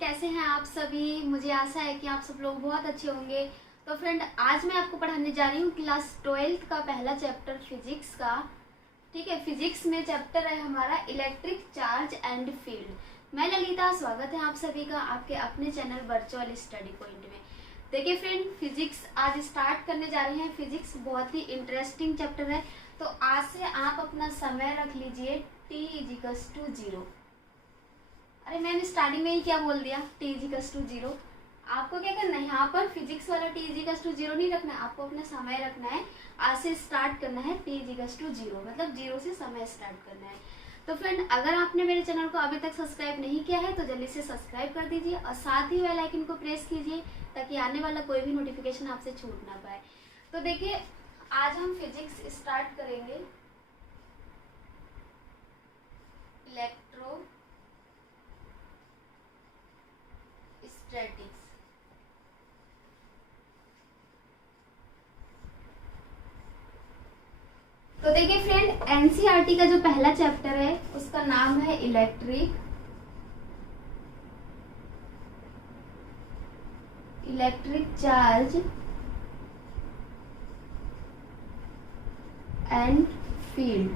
कैसे हैं आप सभी। मुझे आशा है कि आप सब लोग बहुत अच्छे होंगे। तो फ्रेंड, आज मैं आपको पढ़ाने जा रही हूँ क्लास 12th का पहला चैप्टर फिजिक्स का। ठीक है, फिजिक्स में चैप्टर है हमारा इलेक्ट्रिक चार्ज एंड फील्ड। मैं ललिता, स्वागत है आप सभी का आपके अपने चैनल वर्चुअल स्टडी पॉइंट में। देखिए फ्रेंड, फिजिक्स आज स्टार्ट करने जा रहे हैं। फिजिक्स बहुत ही इंटरेस्टिंग चैप्टर है, तो आज से आप अपना समय रख लीजिए t=0। अरे मैंने स्टार्टिंग में ही क्या बोल दिया, t=0। आपको क्या करना है, यहाँ पर फिजिक्स वाला t=0 नहीं रखना है, आपको अपना समय रखना है। आज से स्टार्ट करना है t=0, मतलब 0 से समय स्टार्ट करना है। तो फ्रेंड, अगर आपने मेरे चैनल को अभी तक सब्सक्राइब नहीं किया है तो जल्दी से सब्सक्राइब कर दीजिए और साथ ही बेल आइकन को प्रेस कीजिए ताकि आने वाला कोई भी नोटिफिकेशन आपसे छूट ना पाए। तो देखिए, आज हम फिजिक्स स्टार्ट करेंगे इलेक्ट्रो स्टैटिक्स। तो देखिए फ्रेंड, एनसीईआरटी का जो पहला चैप्टर है उसका नाम है इलेक्ट्रिक चार्ज एंड फील्ड।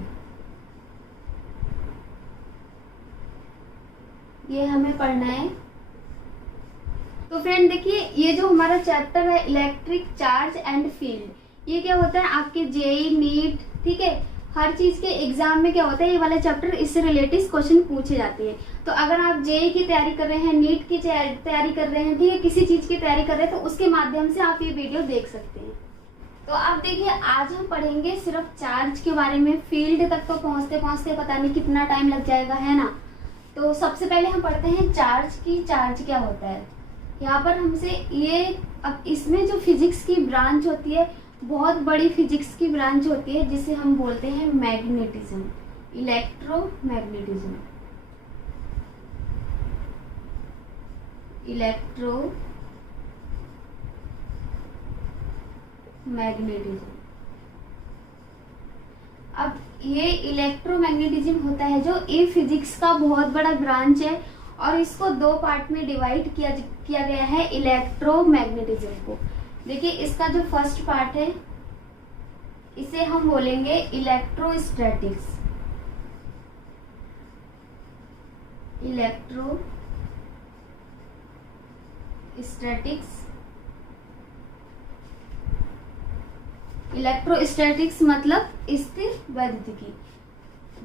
ये हमें पढ़ना है। तो फ्रेंड देखिए, ये जो हमारा चैप्टर है इलेक्ट्रिक चार्ज एंड फील्ड, ये क्या होता है आपके जेई नीट, ठीक है, हर चीज के एग्जाम में क्या होता है, ये वाला चैप्टर इससे रिलेटेड क्वेश्चन पूछे जाते हैं। तो अगर आप जेई की तैयारी कर रहे हैं, नीट की तैयारी कर रहे हैं, ठीक है, किसी चीज की तैयारी कर रहे हैं, तो उसके माध्यम से आप ये वीडियो देख सकते हैं। तो आप देखिए, आज हम पढ़ेंगे सिर्फ चार्ज के बारे में। फील्ड तक तो पहुंचते पहुंचते पता नहीं कितना टाइम लग जाएगा, है ना। तो सबसे पहले हम पढ़ते हैं चार्ज की, चार्ज क्या होता है। यहाँ पर हमसे ये, अब इसमें जो फिजिक्स की ब्रांच होती है, बहुत बड़ी फिजिक्स की ब्रांच होती है जिसे हम बोलते हैं मैग्नेटिज्म, इलेक्ट्रोमैग्नेटिज्म। अब ये इलेक्ट्रोमैग्नेटिज्म होता है जो ये फिजिक्स का बहुत बड़ा ब्रांच है और इसको दो पार्ट में डिवाइड किया गया है इलेक्ट्रोमैग्नेटिज्म को। देखिए, इसका जो फर्स्ट पार्ट है इसे हम बोलेंगे इलेक्ट्रोस्टैटिक्स। इलेक्ट्रोस्टैटिक्स मतलब स्थिर वैद्युतिकी।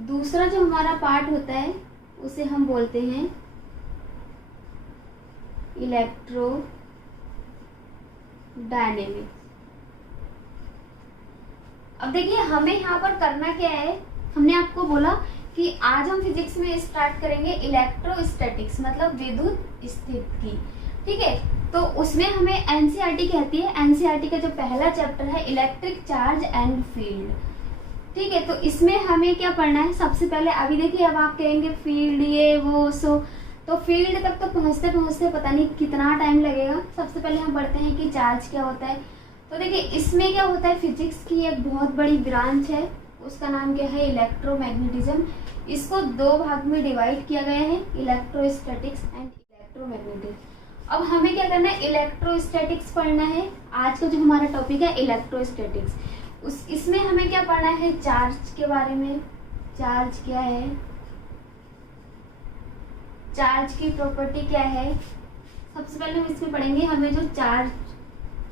दूसरा जो हमारा पार्ट होता है उसे हम बोलते हैं इलेक्ट्रो डायनेमिक्स। अब देखिए, हमें यहाँ पर करना क्या है, हमने आपको बोला कि आज हम फिजिक्स में स्टार्ट करेंगे इलेक्ट्रोस्टैटिक्स, मतलब विद्युत स्थितिकी, ठीक है। तो उसमें हमें एनसीईआरटी कहती है, एनसीईआरटी का जो पहला चैप्टर है इलेक्ट्रिक चार्ज एंड फील्ड, ठीक है। तो इसमें हमें क्या पढ़ना है, सबसे पहले अभी देखिए, अब आप कहेंगे फील्ड ये वो सो, तो फील्ड तक तो पहुंचते पहुंचते पता नहीं कितना टाइम लगेगा। सबसे पहले हम पढ़ते हैं कि चार्ज क्या होता है। तो देखिए, इसमें क्या होता है, फिजिक्स की एक बहुत बड़ी ब्रांच है, उसका नाम क्या है, इलेक्ट्रोमैग्नेटिज्म। इसको दो भाग में डिवाइड किया गया है, इलेक्ट्रोस्टैटिक्स एंड इलेक्ट्रोमैग्नेटिज्म। अब हमें क्या करना है, इलेक्ट्रोस्टैटिक्स पढ़ना है। आज का जो हमारा टॉपिक है इलेक्ट्रोस्टैटिक्स, इसमें हमें क्या पढ़ना है, चार्ज के बारे में। चार्ज क्या है, चार्ज की प्रॉपर्टी क्या है। सबसे पहले हम इसमें पढ़ेंगे, हमें जो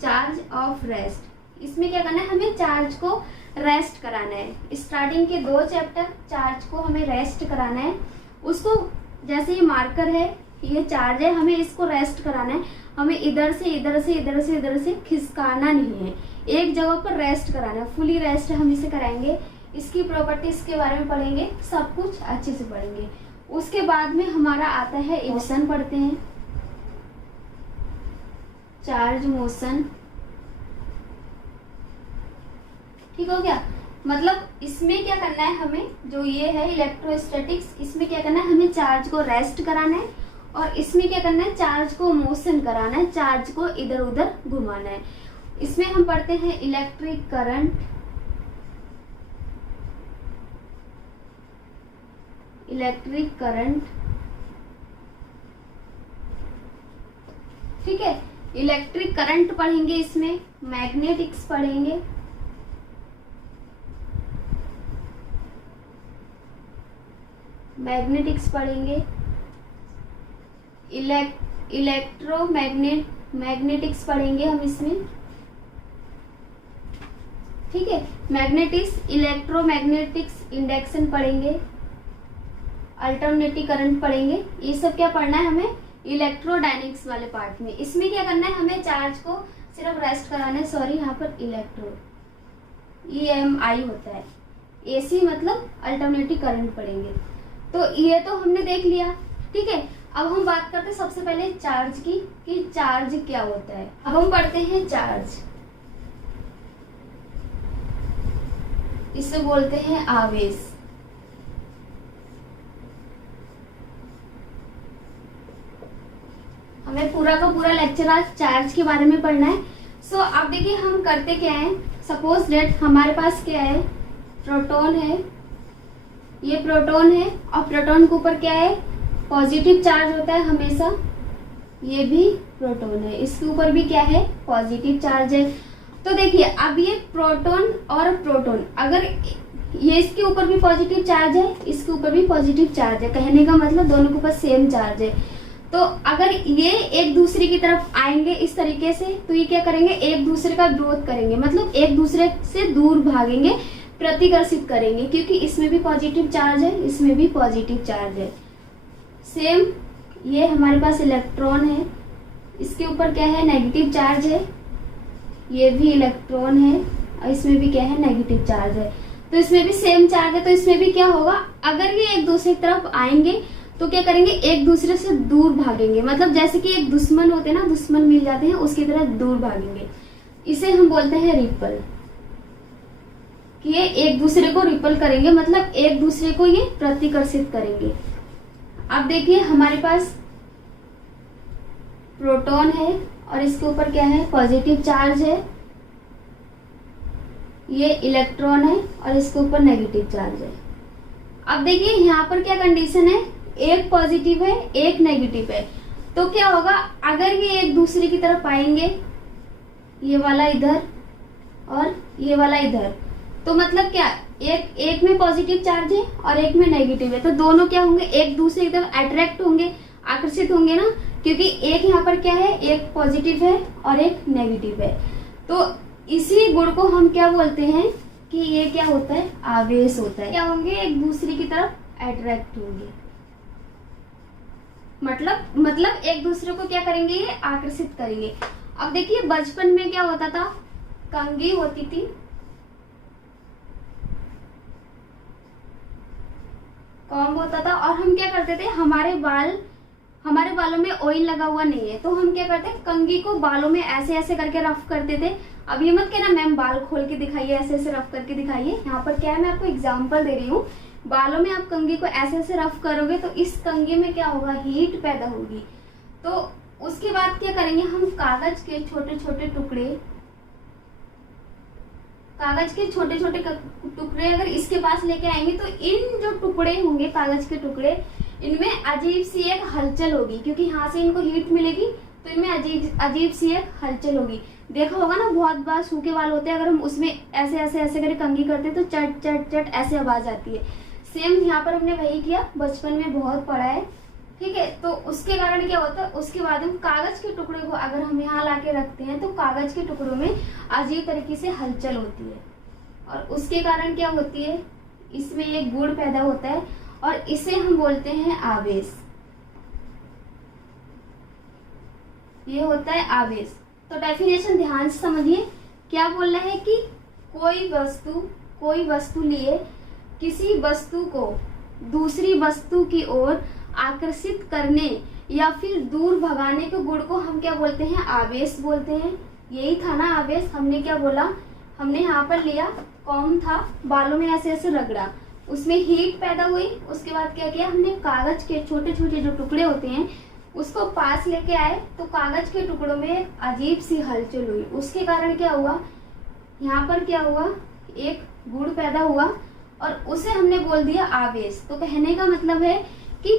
चार्ज ऑफ रेस्ट, इसमें क्या करना है, हमें चार्ज को रेस्ट कराना है। स्टार्टिंग के दो चैप्टर चार्ज को हमें रेस्ट कराना है। उसको, जैसे ये मार्कर है, ये चार्ज है, हमें इसको रेस्ट कराना है। हमें इधर से इधर से इधर से इधर से खिसकाना नहीं है, एक जगह पर रेस्ट कराना है, फुली रेस्ट हम इसे कराएंगे। इसकी प्रॉपर्टीज के बारे में पढ़ेंगे, सब कुछ अच्छे से पढ़ेंगे। उसके बाद में हमारा आता है मोशन, पढ़ते हैं चार्ज मोशन, ठीक हो गया। मतलब इसमें क्या करना है, हमें जो ये है इलेक्ट्रोस्टैटिक्स, इसमें क्या करना है, हमें चार्ज को रेस्ट कराना है और इसमें क्या करना है, चार्ज को मोशन कराना है, चार्ज को इधर उधर घुमाना है। इसमें हम पढ़ते हैं इलेक्ट्रिक करंट, ठीक है। इलेक्ट्रिक करंट पढ़ेंगे, इसमें मैग्नेटिक्स पढ़ेंगे, मैग्नेटिक्स पढ़ेंगे, मैग्नेटिक्स पढ़ेंगे हम इसमें, ठीक है। मैग्नेटिक्स, इलेक्ट्रोमैग्नेटिक्स, इंडक्शन पढ़ेंगे, अल्टरनेटिव करंट पढ़ेंगे। ये सब क्या पढ़ना है हमें इलेक्ट्रोडायनेमिक्स वाले पार्ट में। इसमें क्या करना है, हमें चार्ज को सिर्फ रेस्ट कराना है। सॉरी, यहाँ पर इलेक्ट्रो EMI होता है, AC मतलब अल्टरनेटिव करंट पढ़ेंगे। तो ये तो हमने देख लिया, ठीक है। अब हम बात करते हैं सबसे पहले चार्ज की, कि चार्ज क्या होता है। अब हम पढ़ते हैं चार्ज, इसे बोलते हैं आवेश। हमें पूरा का पूरा लेक्चर आज चार्ज के बारे में पढ़ना है। सो अब देखिए हम करते क्या है। सपोज डेट हमारे पास क्या है, प्रोटॉन है, ये प्रोटॉन है, और प्रोटॉन के ऊपर क्या है, पॉजिटिव चार्ज होता है हमेशा। ये भी प्रोटॉन है, इसके ऊपर भी क्या है, पॉजिटिव चार्ज है। तो देखिए अब ये प्रोटॉन और प्रोटॉन, अगर ये इसके ऊपर भी पॉजिटिव चार्ज है, इसके ऊपर भी पॉजिटिव चार्ज है, कहने का मतलब दोनों के ऊपर सेम चार्ज है। तो अगर ये एक दूसरे की तरफ आएंगे इस तरीके से, तो ये क्या करेंगे, एक दूसरे का विरोध करेंगे, मतलब एक दूसरे से दूर भागेंगे, प्रतिकर्षित करेंगे, क्योंकि इसमें भी पॉजिटिव चार्ज है, इसमें भी पॉजिटिव चार्ज है। सेम ये हमारे पास इलेक्ट्रॉन है, इसके ऊपर क्या है, नेगेटिव चार्ज है, ये भी इलेक्ट्रॉन है, और इसमें भी क्या है, नेगेटिव चार्ज है। तो इसमें भी सेम चार्ज है, तो इसमें भी क्या होगा, अगर ये एक दूसरे की तरफ आएंगे तो क्या करेंगे, एक दूसरे से दूर भागेंगे, मतलब जैसे कि एक दुश्मन होते हैं ना, दुश्मन मिल जाते हैं, उसकी तरह दूर भागेंगे। इसे हम बोलते हैं रिपल, कि ये एक दूसरे को रिपल करेंगे, मतलब एक दूसरे को ये प्रतिकर्षित करेंगे। अब देखिए हमारे पास प्रोटॉन है, और इसके ऊपर क्या है, पॉजिटिव चार्ज है, ये इलेक्ट्रॉन है, और इसके ऊपर नेगेटिव चार्ज है। अब देखिए यहाँ पर क्या कंडीशन है, एक पॉजिटिव है, एक नेगेटिव है। तो क्या होगा, अगर ये एक दूसरे की तरफ आएंगे, ये वाला इधर और ये वाला इधर, तो मतलब क्या, एक में पॉजिटिव चार्ज है और एक में नेगेटिव है, तो दोनों क्या होंगे, एक दूसरे की तरफ अट्रैक्ट होंगे, आकर्षित होंगे ना, क्योंकि एक यहाँ पर क्या है, एक पॉजिटिव है और एक नेगेटिव है। तो इसी गुण को हम क्या बोलते हैं, कि ये क्या होता है, आवेश होता है। क्या होंगे, एक दूसरे की तरफ अट्रैक्ट होंगे, मतलब एक दूसरे को क्या करेंगे, ये आकर्षित करेंगे। अब देखिए बचपन में क्या होता था, कंघी होती थी, कॉम्ब होता था, और हम क्या करते थे, हमारे बालों में ऑयल लगा हुआ नहीं है, तो हम क्या करते, कंघी को बालों में ऐसे ऐसे करके रफ करते थे। अब ये मत कहना मैम बाल खोल के दिखाइए, ऐसे ऐसे रफ करके दिखाइए। यहाँ पर क्या है, मैं आपको एग्जांपल दे रही हूँ। बालों में आप कंघी को ऐसे ऐसे रफ करोगे तो इस कंघी में क्या होगा, हीट पैदा होगी। तो उसके बाद क्या करेंगे, हम कागज के छोटे छोटे टुकड़े अगर इसके पास लेके आएंगे, तो इन जो टुकड़े होंगे, कागज के टुकड़े, इनमें अजीब सी एक हलचल होगी, क्योंकि यहाँ से इनको हीट मिलेगी, तो इनमें अजीब सी एक हलचल होगी। देखा होगा ना, बहुत बार सूखे बाल होते हैं, अगर हम उसमें ऐसे ऐसे ऐसे करके कंघी करते हैं तो चट चट चट ऐसे आवाज आती है। सेम यहाँ पर हमने वही किया, बचपन में बहुत पढ़ा है, ठीक है। तो उसके कारण क्या होता है, उसके बाद हम कागज के टुकड़े को अगर हम यहाँ लाके रखते हैं, तो कागज के टुकड़ों में अजीब तरीके से हलचल होती है, और उसके कारण क्या होती है, इसमें एक गुण पैदा होता है, और इसे हम बोलते हैं आवेश। ये होता है आवेश। तो डेफिनेशन ध्यान से समझिए, क्या बोल रहा है कि कोई वस्तु लिए किसी वस्तु को दूसरी वस्तु की ओर आकर्षित करने या फिर दूर भगाने के गुण को हम क्या बोलते हैं, आवेश बोलते हैं। यही था ना आवेश। हमने क्या बोला, हमने यहाँ पर लिया, कॉम्ब था, बालों में ऐसे ऐसे रगड़ा, उसमें हीट पैदा हुई। उसके बाद क्या किया, हमने कागज के छोटे छोटे जो टुकड़े होते हैं उसको पास लेके आए, तो कागज के टुकड़ों में अजीब सी हलचल हुई। उसके कारण क्या हुआ, यहाँ पर क्या हुआ, एक गुण पैदा हुआ, और उसे हमने बोल दिया आवेश। तो कहने का मतलब है कि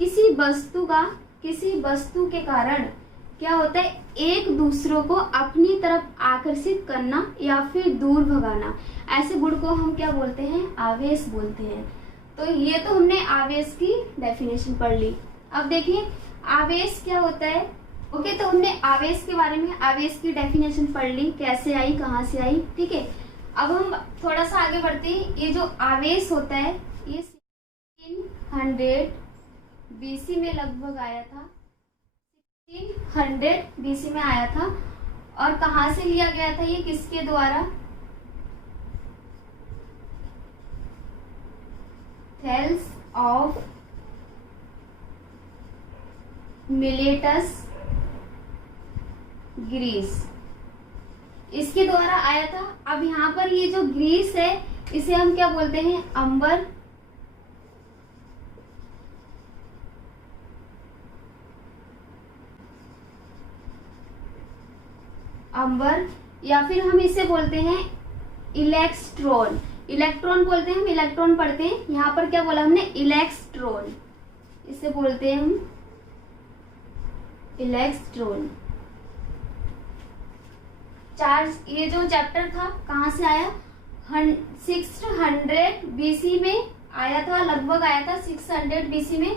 किसी वस्तु के कारण क्या होता है, एक दूसरों को अपनी तरफ आकर्षित करना या फिर दूर भगाना। ऐसे गुण को हम क्या बोलते हैं, आवेश बोलते हैं। तो ये तो हमने आवेश की डेफिनेशन पढ़ ली। अब देखिए आवेश क्या होता है। ओके, तो हमने आवेश के बारे में, आवेश की डेफिनेशन पढ़ ली, कैसे आई, कहाँ से आई। ठीक है, अब हम थोड़ा सा आगे बढ़ते हैं। ये जो आवेश होता है ये 1600 BC में लगभग आया था, 1600 BC में आया था। और कहाँ से लिया गया था ये, किसके द्वारा, थेल्स ऑफ मिलेटस ग्रीस, इसके द्वारा आया था। अब यहाँ पर ये जो ग्रीस है इसे हम क्या बोलते हैं, अंबर। अंबर, या फिर हम इसे बोलते हैं इलेक्ट्रॉन। इलेक्ट्रॉन बोलते हैं हम, इलेक्ट्रॉन पढ़ते हैं। यहाँ पर क्या बोला हमने, इलेक्ट्रॉन, इसे बोलते हैं हम इलेक्ट्रॉन। चार्ज, ये जो चैप्टर था कहाँ से आया, 600 BC में आया था, लगभग आया था 600 BC में,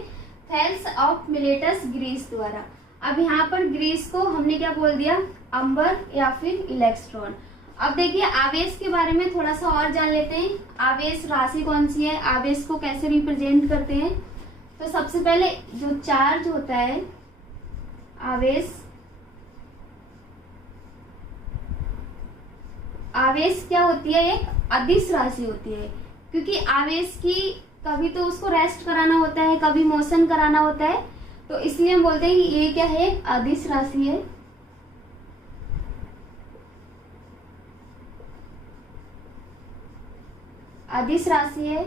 थेल्स ऑफ मिलेटस ग्रीस द्वारा। अब यहाँ पर ग्रीस को हमने क्या बोल दिया, अंबर या फिर इलेक्ट्रॉन। अब देखिए आवेश के बारे में थोड़ा सा और जान लेते हैं। आवेश राशि कौन सी है, आवेश को कैसे रिप्रेजेंट करते हैं। तो सबसे पहले जो चार्ज होता है, आवेश, आवेश क्या होती है, एक अदिश राशि होती है। क्योंकि आवेश की कभी तो उसको रेस्ट कराना होता है, कभी मोशन कराना होता है, तो इसलिए हम बोलते हैं कि ये क्या है, अदिश राशि है। अदिश राशि है।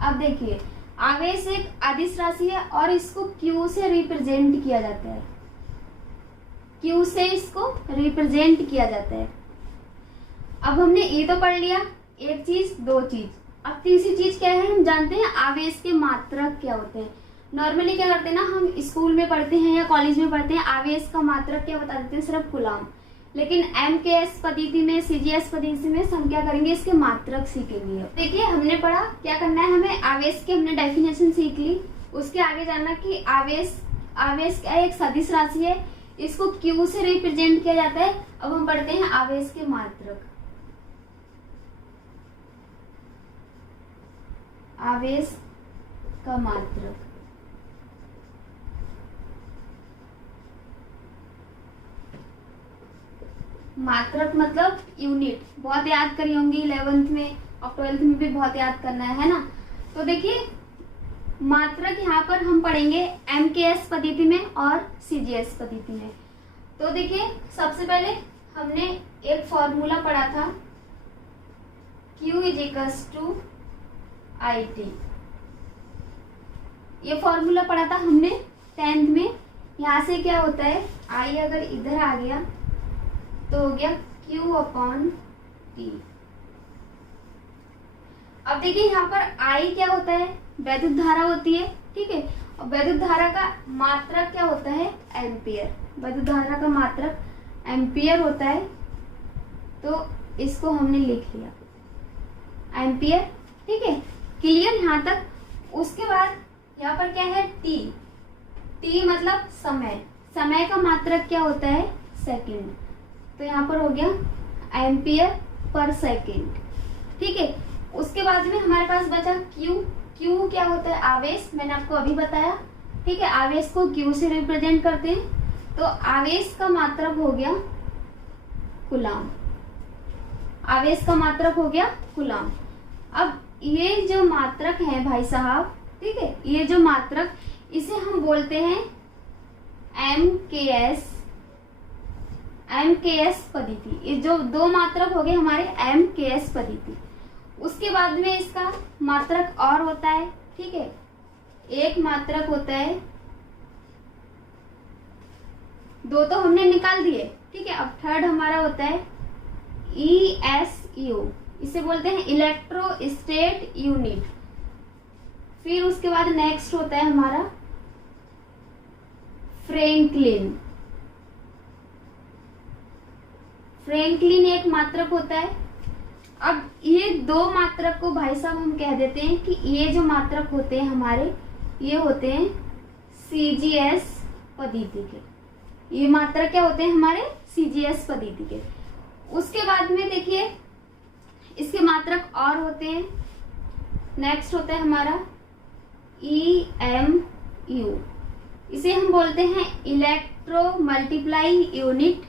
अब देखिए आवेश एक अदिश राशि है और इसको Q से रिप्रेजेंट किया जाता है, Q से इसको रिप्रेजेंट किया जाता है। अब हमने ये तो पढ़ लिया, एक चीज, दो चीज। अब तीसरी चीज क्या है, हम जानते हैं आवेश के मात्रक क्या होते हैं। नॉर्मली क्या करते हैं ना, हम स्कूल में पढ़ते हैं या कॉलेज में पढ़ते हैं, आवेश का मात्रक क्या बता देते हैं, सिर्फ कूलम। लेकिन MKS पद्धति में, CGS पद्धति में हम क्या करेंगे, इसके मात्रक सीखेंगे। देखिए हमने पढ़ा, क्या करना है हमें, आवेश की हमने डेफिनेशन सीख ली। उसके आगे जानना कि आवेश क्या एक सदिश राशि है, इसको Q से रिप्रेजेंट किया जाता है। अब हम पढ़ते हैं आवेश के मात्रक। आवेश का मात्रक, मात्रक मतलब यूनिट। बहुत याद करी होंगी 11th में और 12th में भी बहुत याद करना है ना। तो देखिए मात्रक यहाँ पर हम पढ़ेंगे MKS पद्धति में और CGS पद्धति में। तो देखिए सबसे पहले हमने एक फॉर्मूला पढ़ा था, Q = IT। ये फॉर्मूला पढ़ा था हमने 10th में। यहाँ से क्या होता है, I अगर इधर आ गया तो हो गया Q/T। अब देखिए यहाँ पर I क्या होता है, वैद्युत धारा होती है, ठीक है। और वैद्युत धारा का मात्रक क्या होता है, एम्पियर। वैद्युत धारा का मात्रक एम्पियर होता है, तो इसको हमने लिख लिया एम्पियर, ठीक है। क्लियर यहाँ तक। उसके बाद यहाँ पर क्या है, T मतलब समय। समय का मात्रक क्या होता है, सेकंड। तो यहाँ पर हो गया एम्पियर पर सेकंड, ठीक है। उसके बाद में हमारे पास बचा Q क्या होता है, आवेश। मैंने आपको अभी बताया, ठीक है। आवेश को Q से रिप्रेजेंट करते हैं, तो आवेश का मात्रक हो गया कूलम। आवेश का मात्रक हो गया कूलम। अब ये जो मात्रक है भाई साहब, ठीक है, ये जो मात्रक, इसे हम बोलते हैं MKS पद्धति। ये जो दो मात्रक हो गए हमारे MKS पद्धति। उसके बाद में इसका मात्रक और होता है, ठीक है। एक मात्रक होता है, दो तो हमने निकाल दिए, ठीक है। अब थर्ड हमारा होता है ESU, इसे बोलते हैं इलेक्ट्रोस्टेट यूनिट। फिर उसके बाद नेक्स्ट होता है हमारा फ्रैंकलिन। फ्रैंकलिन एक मात्रक होता है। अब ये दो मात्रक को भाई साहब हम कह देते हैं कि ये जो मात्रक होते हैं हमारे, ये होते हैं सीजीएस पद्धति के। ये मात्रक क्या होते हैं हमारे? सीजीएस पद्धति के। उसके बाद में देखिए इसके मात्रक और होते हैं। नेक्स्ट होता है हमारा EMU, इसे हम बोलते हैं इलेक्ट्रो मल्टीप्लाई यूनिट।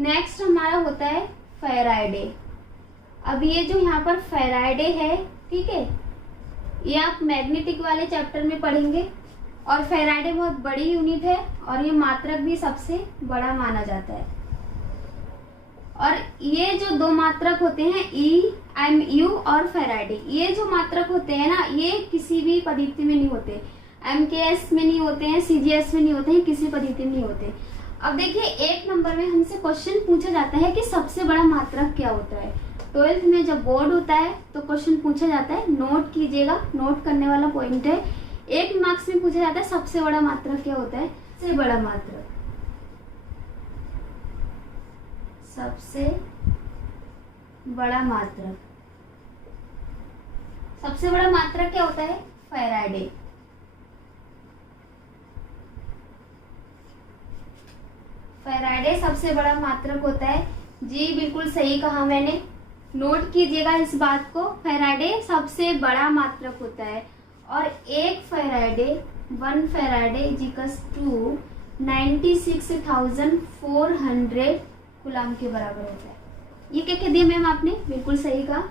नेक्स्ट हमारा होता है फैराडे। अब ये जो यहाँ पर फैराडे है, ठीक है, ये आप मैग्नेटिक वाले चैप्टर में पढ़ेंगे। और फैराडे बहुत बड़ी यूनिट है और ये मात्रक भी सबसे बड़ा माना जाता है। और ये जो दो मात्रक होते हैं EMU और फैराडे, ये जो मात्रक होते हैं ना, ये किसी भी पद्धति में नहीं होते। MKS में नहीं होते हैं, CGS में नहीं होते हैं, किसी पद्धति में नहीं होते। अब देखिए 1 नंबर में हमसे क्वेश्चन पूछा जाता है कि सबसे बड़ा मात्रक क्या होता है। 12th में जब बोर्ड होता है तो क्वेश्चन पूछा जाता है, नोट कीजिएगा, नोट करने वाला पॉइंट है। 1 मार्क्स में पूछा जाता है सबसे बड़ा मात्रक क्या होता है। सबसे बड़ा मात्रक, सबसे बड़ा मात्रक, सबसे बड़ा मात्रक क्या होता है? फैराडे। फैराडे सबसे बड़ा मात्रक होता है। जी बिल्कुल सही कहा मैंने, नोट कीजिएगा इस बात को। फैराडे सबसे बड़ा मात्रक होता है और 1 Faraday 1 Faraday equals to 96,400 coulomb के बराबर होता है। ये क्या कह दिया मैम आपने? बिल्कुल सही कहा।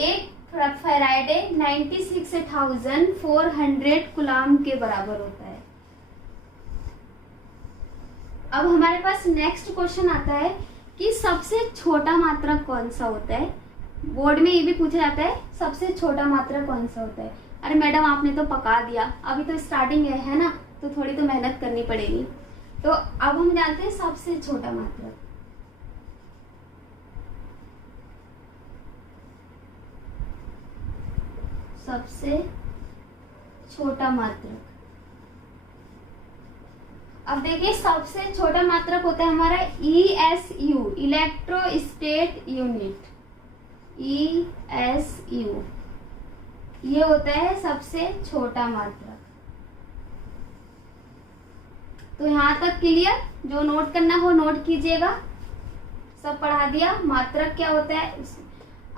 1 फैराडे 96,400 कूलम के बराबर होता है। अब हमारे पास नेक्स्ट क्वेश्चन आता है कि सबसे छोटा मात्रक कौन सा होता है। बोर्ड में ये भी पूछा जाता है सबसे छोटा मात्रक कौन सा होता है। अरे मैडम आपने तो पका दिया, अभी तो स्टार्टिंग है ना, तो थोड़ी तो मेहनत करनी पड़ेगी। तो अब हम जानते हैं सबसे छोटा मात्रक। सबसे छोटा मात्रक, अब देखिए सबसे छोटा मात्रक होता है हमारा ESU, इलेक्ट्रोस्टेट यूनिट। ESU ये होता है सबसे छोटा मात्रक। तो यहां तक क्लियर? जो नोट करना हो नोट कीजिएगा। सब पढ़ा दिया। मात्रक क्या होता है,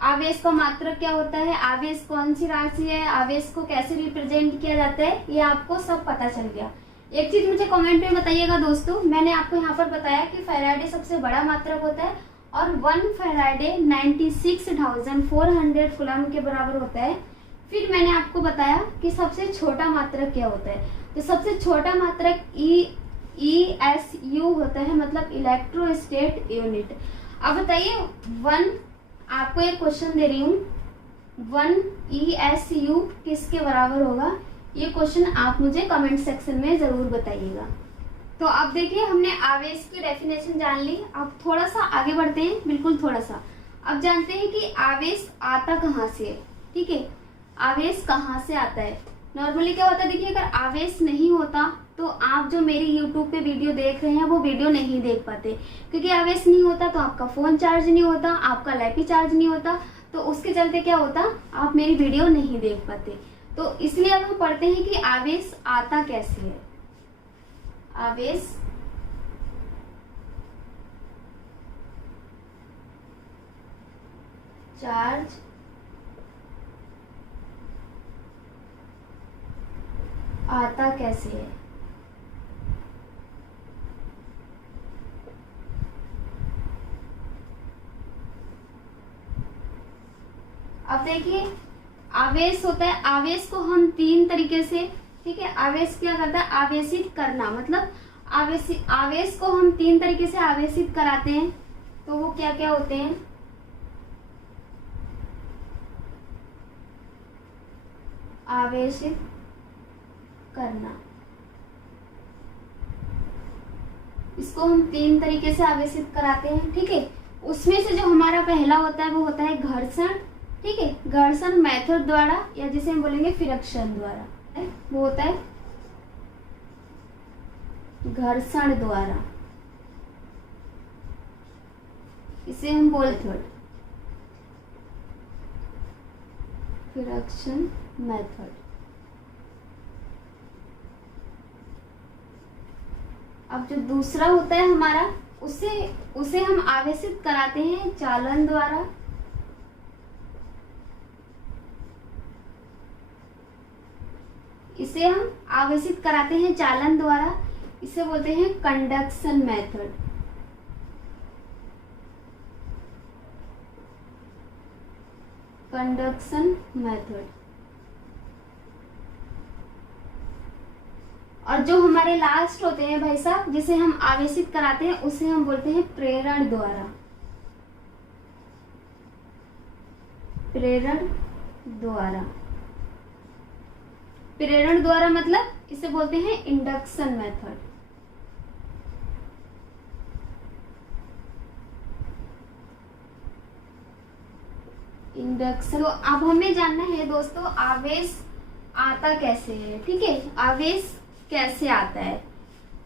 आवेश का मात्रक क्या होता है, आवेश कौन सी राशि है, आवेश को कैसे रिप्रेजेंट किया जाता है, ये आपको सब पता चल गया। एक चीज मुझे कमेंट में बताइएगा दोस्तों, मैंने आपको यहाँ पर बताया कि फैराडे सबसे बड़ा मात्रक होता है और 1 फैराडे 96,400 कूलम के बराबर होता है। फिर मैंने आपको बताया कि सबसे छोटा मात्रक क्या होता है। तो सबसे छोटा मात्रक ESU होता है, मतलब इलेक्ट्रोस्टेट यूनिट। अब बताइए 1, आपको एक क्वेश्चन दे रही हूँ, 1 ESU किसके बराबर होगा? ये क्वेश्चन आप मुझे कमेंट सेक्शन में जरूर बताइएगा। तो अब देखिए हमने आवेश की डेफिनेशन जान ली। अब थोड़ा सा आगे बढ़ते हैं, बिल्कुल थोड़ा सा। अब जानते हैं कि आवेश आता कहाँ से है। ठीक है, आवेश कहाँ से आता है। नॉर्मली क्या होता है, देखिए अगर आवेश नहीं होता तो आप जो मेरी YouTube पे वीडियो देख रहे हैं वो वीडियो नहीं देख पाते, क्योंकि आवेश नहीं होता तो आपका फोन चार्ज नहीं होता, आपका लैपटॉप चार्ज नहीं होता, तो उसके चलते क्या होता, आप मेरी वीडियो नहीं देख पाते। तो इसलिए अब हम पढ़ते हैं कि आवेश आता कैसे है। आवेश चार्ज आता कैसे है। अब देखिए आवेश होता है, आवेश को हम 3 तरीके से, ठीक है, आवेश क्या करता है, आवेशित करना, मतलब आवेश को हम 3 तरीके से आवेशित कराते हैं। तो वो क्या क्या होते हैं, आवेशित करना, इसको हम 3 तरीके से आवेशित कराते हैं। ठीक है, उसमें से जो हमारा पहला होता है वो होता है घर्षण। ठीक है, घर्षण मेथड द्वारा, या जिसे हम बोलेंगे फ्रिक्शन द्वारा, वो होता है घर्षण द्वारा, इसे हम बोलते हैं फ्रिक्शन मेथड। अब जो दूसरा होता है हमारा, उसे हम आवेशित कराते हैं चालन द्वारा। इसे हम आवेशित कराते हैं चालन द्वारा, इसे बोलते हैं कंडक्शन मेथड। Conduction method. और जो हमारे लास्ट होते हैं भाई साहब, जिसे हम आवेशित कराते हैं, उसे हम बोलते हैं प्रेरण द्वारा। प्रेरण द्वारा, प्रेरण द्वारा मतलब इसे बोलते हैं इंडक्शन मेथड। इंडक्शन। तो अब हमें जानना है दोस्तों, आवेश आता कैसे है। ठीक है, आवेश कैसे आता है।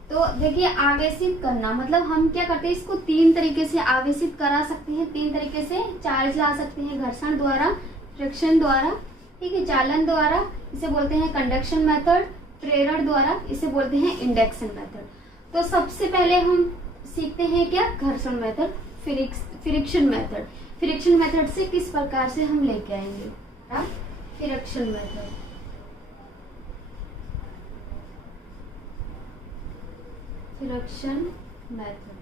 तो देखिए, आवेशित करना मतलब हम क्या करते हैं, इसको तीन तरीके से आवेशित करा सकते हैं। तीन तरीके से चार्ज ला सकते हैं, घर्षण द्वारा, फ्रिक्शन द्वारा, ठीक है, चालन द्वारा, इसे बोलते हैं कंडक्शन मेथड, प्रेरण द्वारा, इसे बोलते हैं इंडक्शन मेथड। तो सबसे पहले हम सीखते हैं क्या, घर्षण method, friction method. Friction method से किस प्रकार से हम लेके आएंगे, फ्रिक्शन मेथड। फ्रिक्शन मेथड,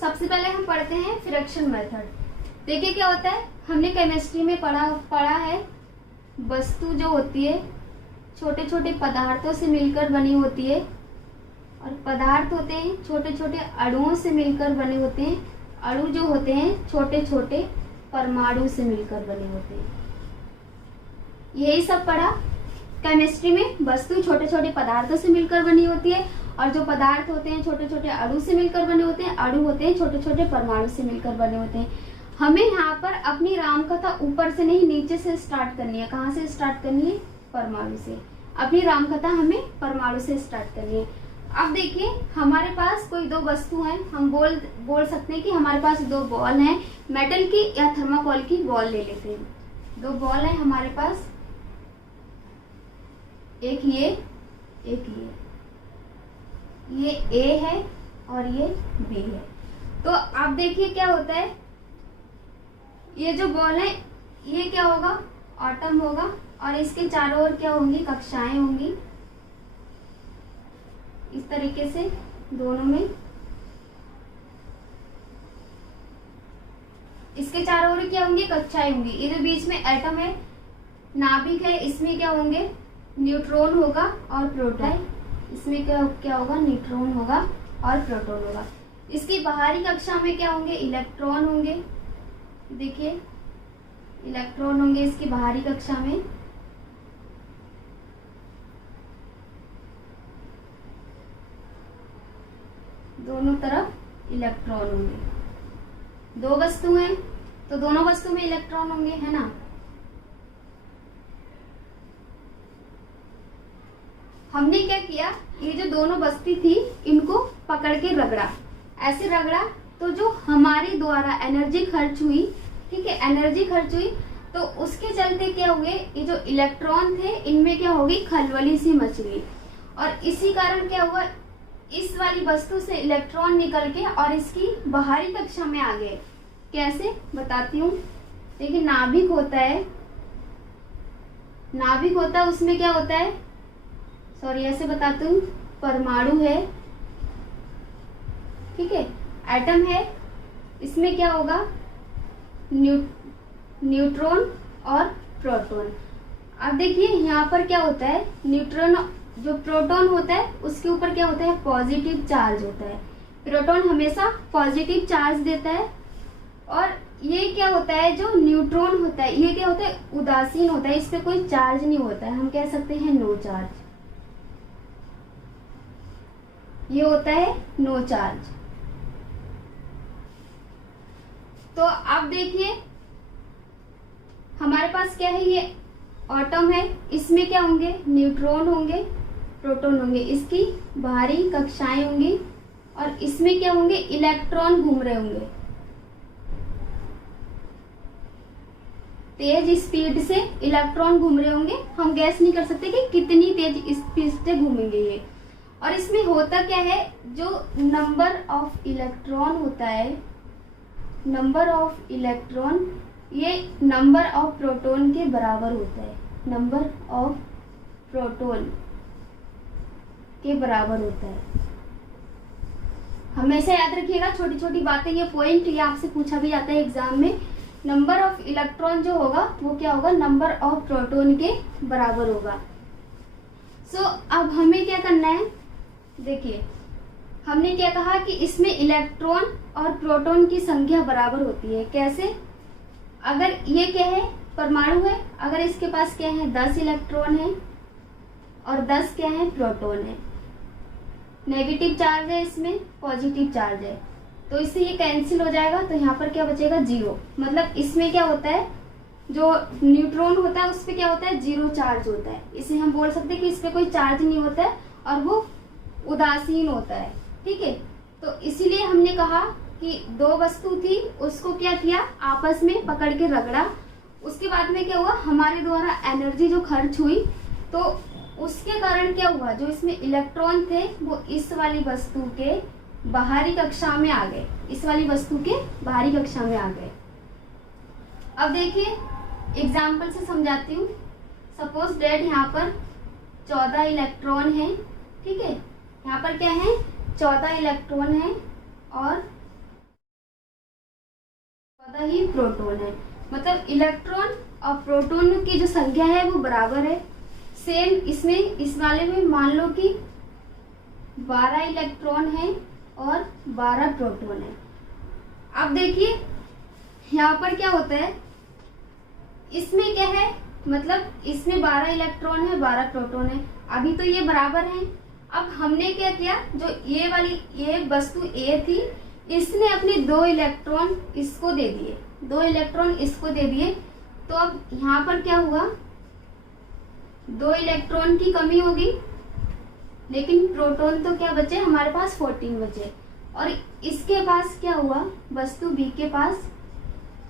सबसे पहले हम पढ़ते हैं फ्रिक्शन मेथड। देखिए क्या होता है, हमने केमिस्ट्री में पढ़ा है, वस्तु जो होती है छोटे छोटे पदार्थों से मिलकर बनी होती है, और पदार्थ होते हैं छोटे छोटे अणुओं से मिलकर बने होते हैं। अणु जो होते हैं छोटे छोटे परमाणु से मिलकर बने होते हैं। यही सब पढ़ा केमिस्ट्री में। वस्तु छोटे छोटे पदार्थों से मिलकर बनी होती है, और जो पदार्थ होते हैं छोटे छोटे अणु से मिलकर बने होते हैं। अणु होते हैं छोटे छोटे परमाणु से मिलकर बने होते हैं। हमें यहाँ पर अपनी रामकथा ऊपर से नहीं, नीचे से स्टार्ट करनी है। कहाँ से स्टार्ट करनी है, परमाणु से। अपनी रामकथा हमें परमाणु से स्टार्ट करनी है। अब देखिए, हमारे पास कोई दो वस्तु हैं, हम बोल सकते हैं कि हमारे पास दो बॉल हैं, मेटल की या थर्माकोल की बॉल ले लेते हैं। दो बॉल है हमारे पास, एक ये, एक ये ए है और ये बी है। तो आप देखिए क्या होता है, ये जो बॉल है ये क्या होगा, एटम होगा, और इसके चारों ओर क्या होंगी, कक्षाएं होंगी। इस तरीके से दोनों में, इसके चारों ओर क्या होंगी, कक्षाएं होंगी। ये जो बीच में एटम है, नाभिक है, इसमें क्या होंगे, न्यूट्रॉन होगा और प्रोटॉन। इसमें क्या होगा, न्यूट्रॉन होगा और प्रोटॉन होगा। इसकी बाहरी कक्षा में क्या होंगे, इलेक्ट्रॉन होंगे। देखिए, इलेक्ट्रॉन होंगे इसकी बाहरी कक्षा में। दोनों तरफ इलेक्ट्रॉन होंगे। दो वस्तु हैं तो दोनों वस्तु में इलेक्ट्रॉन होंगे, है ना। हमने क्या किया, ये जो दोनों वस्तु थी इनको पकड़ के रगड़ा, ऐसे रगड़ा, तो जो हमारे द्वारा एनर्जी खर्च हुई, ठीक है, एनर्जी खर्च हुई, तो उसके चलते क्या हुए, ये जो इलेक्ट्रॉन थे इनमें क्या होगी, खलबली सी मच गई। और इसी कारण क्या हुआ, इस वाली वस्तु से इलेक्ट्रॉन निकल के और इसकी बाहरी कक्षा में आ गए। कैसे बताती हूँ। देखिए, नाभिक होता है, नाभिक होता है, उसमें क्या होता है, सॉरी ऐसे बताती हूँ, परमाणु है, ठीक है, एटम है, इसमें क्या होगा, न्यूट्रॉन और प्रोटॉन। अब देखिए यहाँ पर क्या होता है, न्यूट्रॉन, जो प्रोटॉन होता है उसके ऊपर क्या होता है, पॉजिटिव चार्ज होता है। प्रोटॉन हमेशा पॉजिटिव चार्ज देता है, और ये क्या होता है, जो न्यूट्रॉन होता है ये क्या होता है, उदासीन होता है, इस पे कोई चार्ज नहीं होता है, हम कह सकते हैं नो चार्ज। ये होता है नो चार्ज। तो अब देखिए हमारे पास क्या है, ये एटम है, इसमें क्या होंगे, न्यूट्रॉन होंगे, प्रोटॉन होंगे, इसकी बाहरी कक्षाएं होंगी, और इसमें क्या होंगे, इलेक्ट्रॉन घूम रहे होंगे तेज स्पीड से, इलेक्ट्रॉन घूम रहे होंगे। हम गैस नहीं कर सकते कि कितनी तेज स्पीड से घूमेंगे ये। और इसमें होता क्या है, जो नंबर ऑफ इलेक्ट्रॉन होता है, नंबर ऑफ इलेक्ट्रॉन ये नंबर ऑफ प्रोटॉन के बराबर होता है, नंबर ऑफ प्रोटॉन के बराबर होता है। हमेशा याद रखिएगा, छोटी छोटी बातें, ये पॉइंट ये आपसे पूछा भी जाता है एग्जाम में। नंबर ऑफ इलेक्ट्रॉन जो होगा वो क्या होगा, नंबर ऑफ प्रोटॉन के बराबर होगा। सो अब हमें क्या करना है, देखिए हमने क्या कहा कि इसमें इलेक्ट्रॉन और प्रोटॉन की संख्या बराबर होती है। कैसे, अगर ये क्या है, परमाणु है, अगर इसके पास क्या है 10 इलेक्ट्रॉन है और 10 क्या है, प्रोटॉन है, नेगेटिव चार्ज है, इसमें पॉजिटिव चार्ज है, तो इससे ये कैंसिल हो जाएगा, तो यहाँ पर क्या बचेगा, 0। मतलब इसमें क्या होता है, जो न्यूट्रॉन होता है उस पर क्या होता है, 0 चार्ज होता है। इसे हम बोल सकते हैं कि इस पर कोई चार्ज नहीं होता है और वो उदासीन होता है। ठीक है, तो इसीलिए हमने कहा कि दो वस्तु थी, उसको क्या किया, आपस में पकड़ के रगड़ा, उसके बाद में क्या हुआ, हमारे द्वारा एनर्जी जो खर्च हुई, तो उसके कारण क्या हुआ, जो इसमें इलेक्ट्रॉन थे वो इस वाली वस्तु के बाहरी कक्षा में आ गए, इस वाली वस्तु के बाहरी कक्षा में आ गए। अब देखिए एग्जाम्पल से समझाती हूँ। सपोज डेट यहाँ पर 14 इलेक्ट्रॉन है, ठीक है, यहाँ पर क्या है, 14 इलेक्ट्रॉन है और 14 ही प्रोटॉन है। मतलब इलेक्ट्रॉन और प्रोटॉन की जो संख्या है वो बराबर है। सेम इसमें, इस वाले में मान लो कि 12 इलेक्ट्रॉन है और 12 प्रोटॉन है। अब देखिए यहाँ पर क्या होता है, इसमें क्या है, मतलब इसमें 12 इलेक्ट्रॉन है, 12 प्रोटॉन है, अभी तो ये बराबर हैं। अब हमने क्या किया, जो ये वस्तु ए थी, इसने अपने 2 इलेक्ट्रॉन इसको दे दिए, 2 इलेक्ट्रॉन इसको दे दिए, तो अब यहाँ पर क्या हुआ, 2 इलेक्ट्रॉन की कमी होगी, लेकिन प्रोटॉन तो क्या बचे, हमारे पास 14 बचे। और इसके पास क्या हुआ, वस्तु बी के पास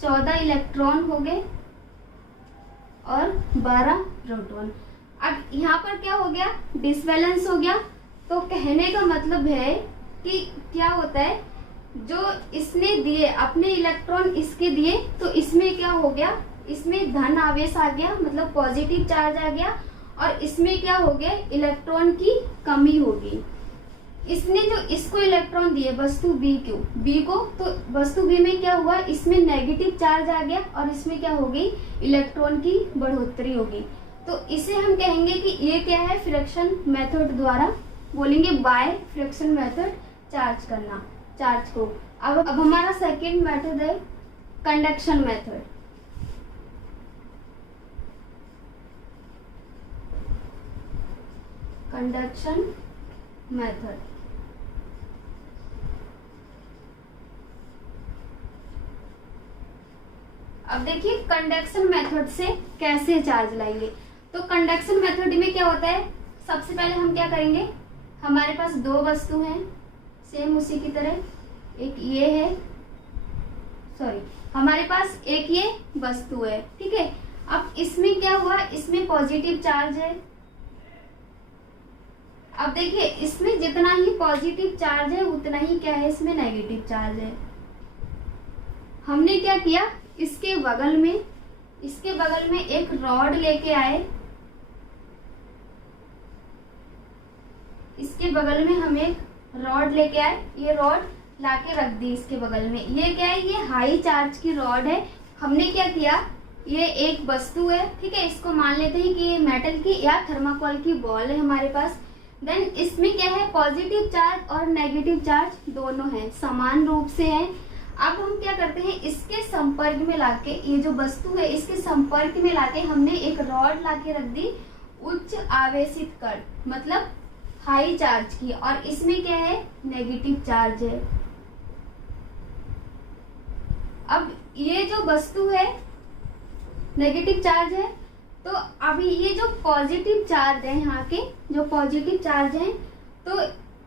14 इलेक्ट्रॉन हो गए और 12 प्रोटॉन। अब यहाँ पर क्या हो गया, डिसबैलेंस हो गया। तो कहने का मतलब है कि क्या होता है, जो इसने दिए अपने इलेक्ट्रॉन इसके दिए, तो इसमें क्या हो गया, इसमें धन आवेश आ गया, मतलब पॉजिटिव चार्ज आ गया, और इसमें क्या हो गया, इलेक्ट्रॉन की कमी होगी। इसने जो इसको इलेक्ट्रॉन दिए वस्तु बी को, तो वस्तु बी में क्या हुआ, इसमें नेगेटिव चार्ज आ गया और इसमें क्या होगी, इलेक्ट्रॉन की बढ़ोतरी होगी। तो इसे हम कहेंगे कि ये क्या है, फ्रिक्शन मेथड द्वारा, बोलेंगे बाय फ्रिक्शन मेथड चार्ज करना चार्ज को। अब हमारा सेकेंड मेथड है कंडक्शन मेथड। कंडक्शन मेथड, अब देखिए कंडक्शन मेथड से कैसे चार्ज लाएंगे। तो कंडक्शन मेथड में क्या होता है, सबसे पहले हम क्या करेंगे, हमारे पास 2 वस्तु हैं, सेम उसी की तरह, एक ये है, सॉरी हमारे पास एक ये वस्तु है, ठीक है। अब इसमें क्या हुआ, इसमें पॉजिटिव चार्ज है। अब देखिए इसमें जितना ही पॉजिटिव चार्ज है उतना ही क्या है, इसमें नेगेटिव चार्ज है। हमने क्या किया, इसके बगल में एक रॉड लेके आए, इसके बगल में हम एक रॉड लेके आए, ये रॉड लाके रख दी इसके बगल में। ये क्या है, ये हाई चार्ज की रॉड है। हमने क्या किया, ये एक वस्तु है, ठीक है, इसको मान लेते हैं कि ये मेटल की या थर्माकोल की बॉल है हमारे पास। देन इसमें क्या है, पॉजिटिव चार्ज और नेगेटिव चार्ज दोनों हैं, समान रूप से हैं। अब हम क्या करते हैं, इसके संपर्क में लाके, ये जो वस्तु है इसके संपर्क में लाके हमने एक रॉड लाके रख दी उच्च आवेशित कण, मतलब हाई चार्ज की, और इसमें क्या है, नेगेटिव चार्ज है। अब ये जो वस्तु है नेगेटिव चार्ज है, तो अभी ये जो पॉजिटिव चार्ज है, यहाँ के जो पॉजिटिव चार्ज हैं, तो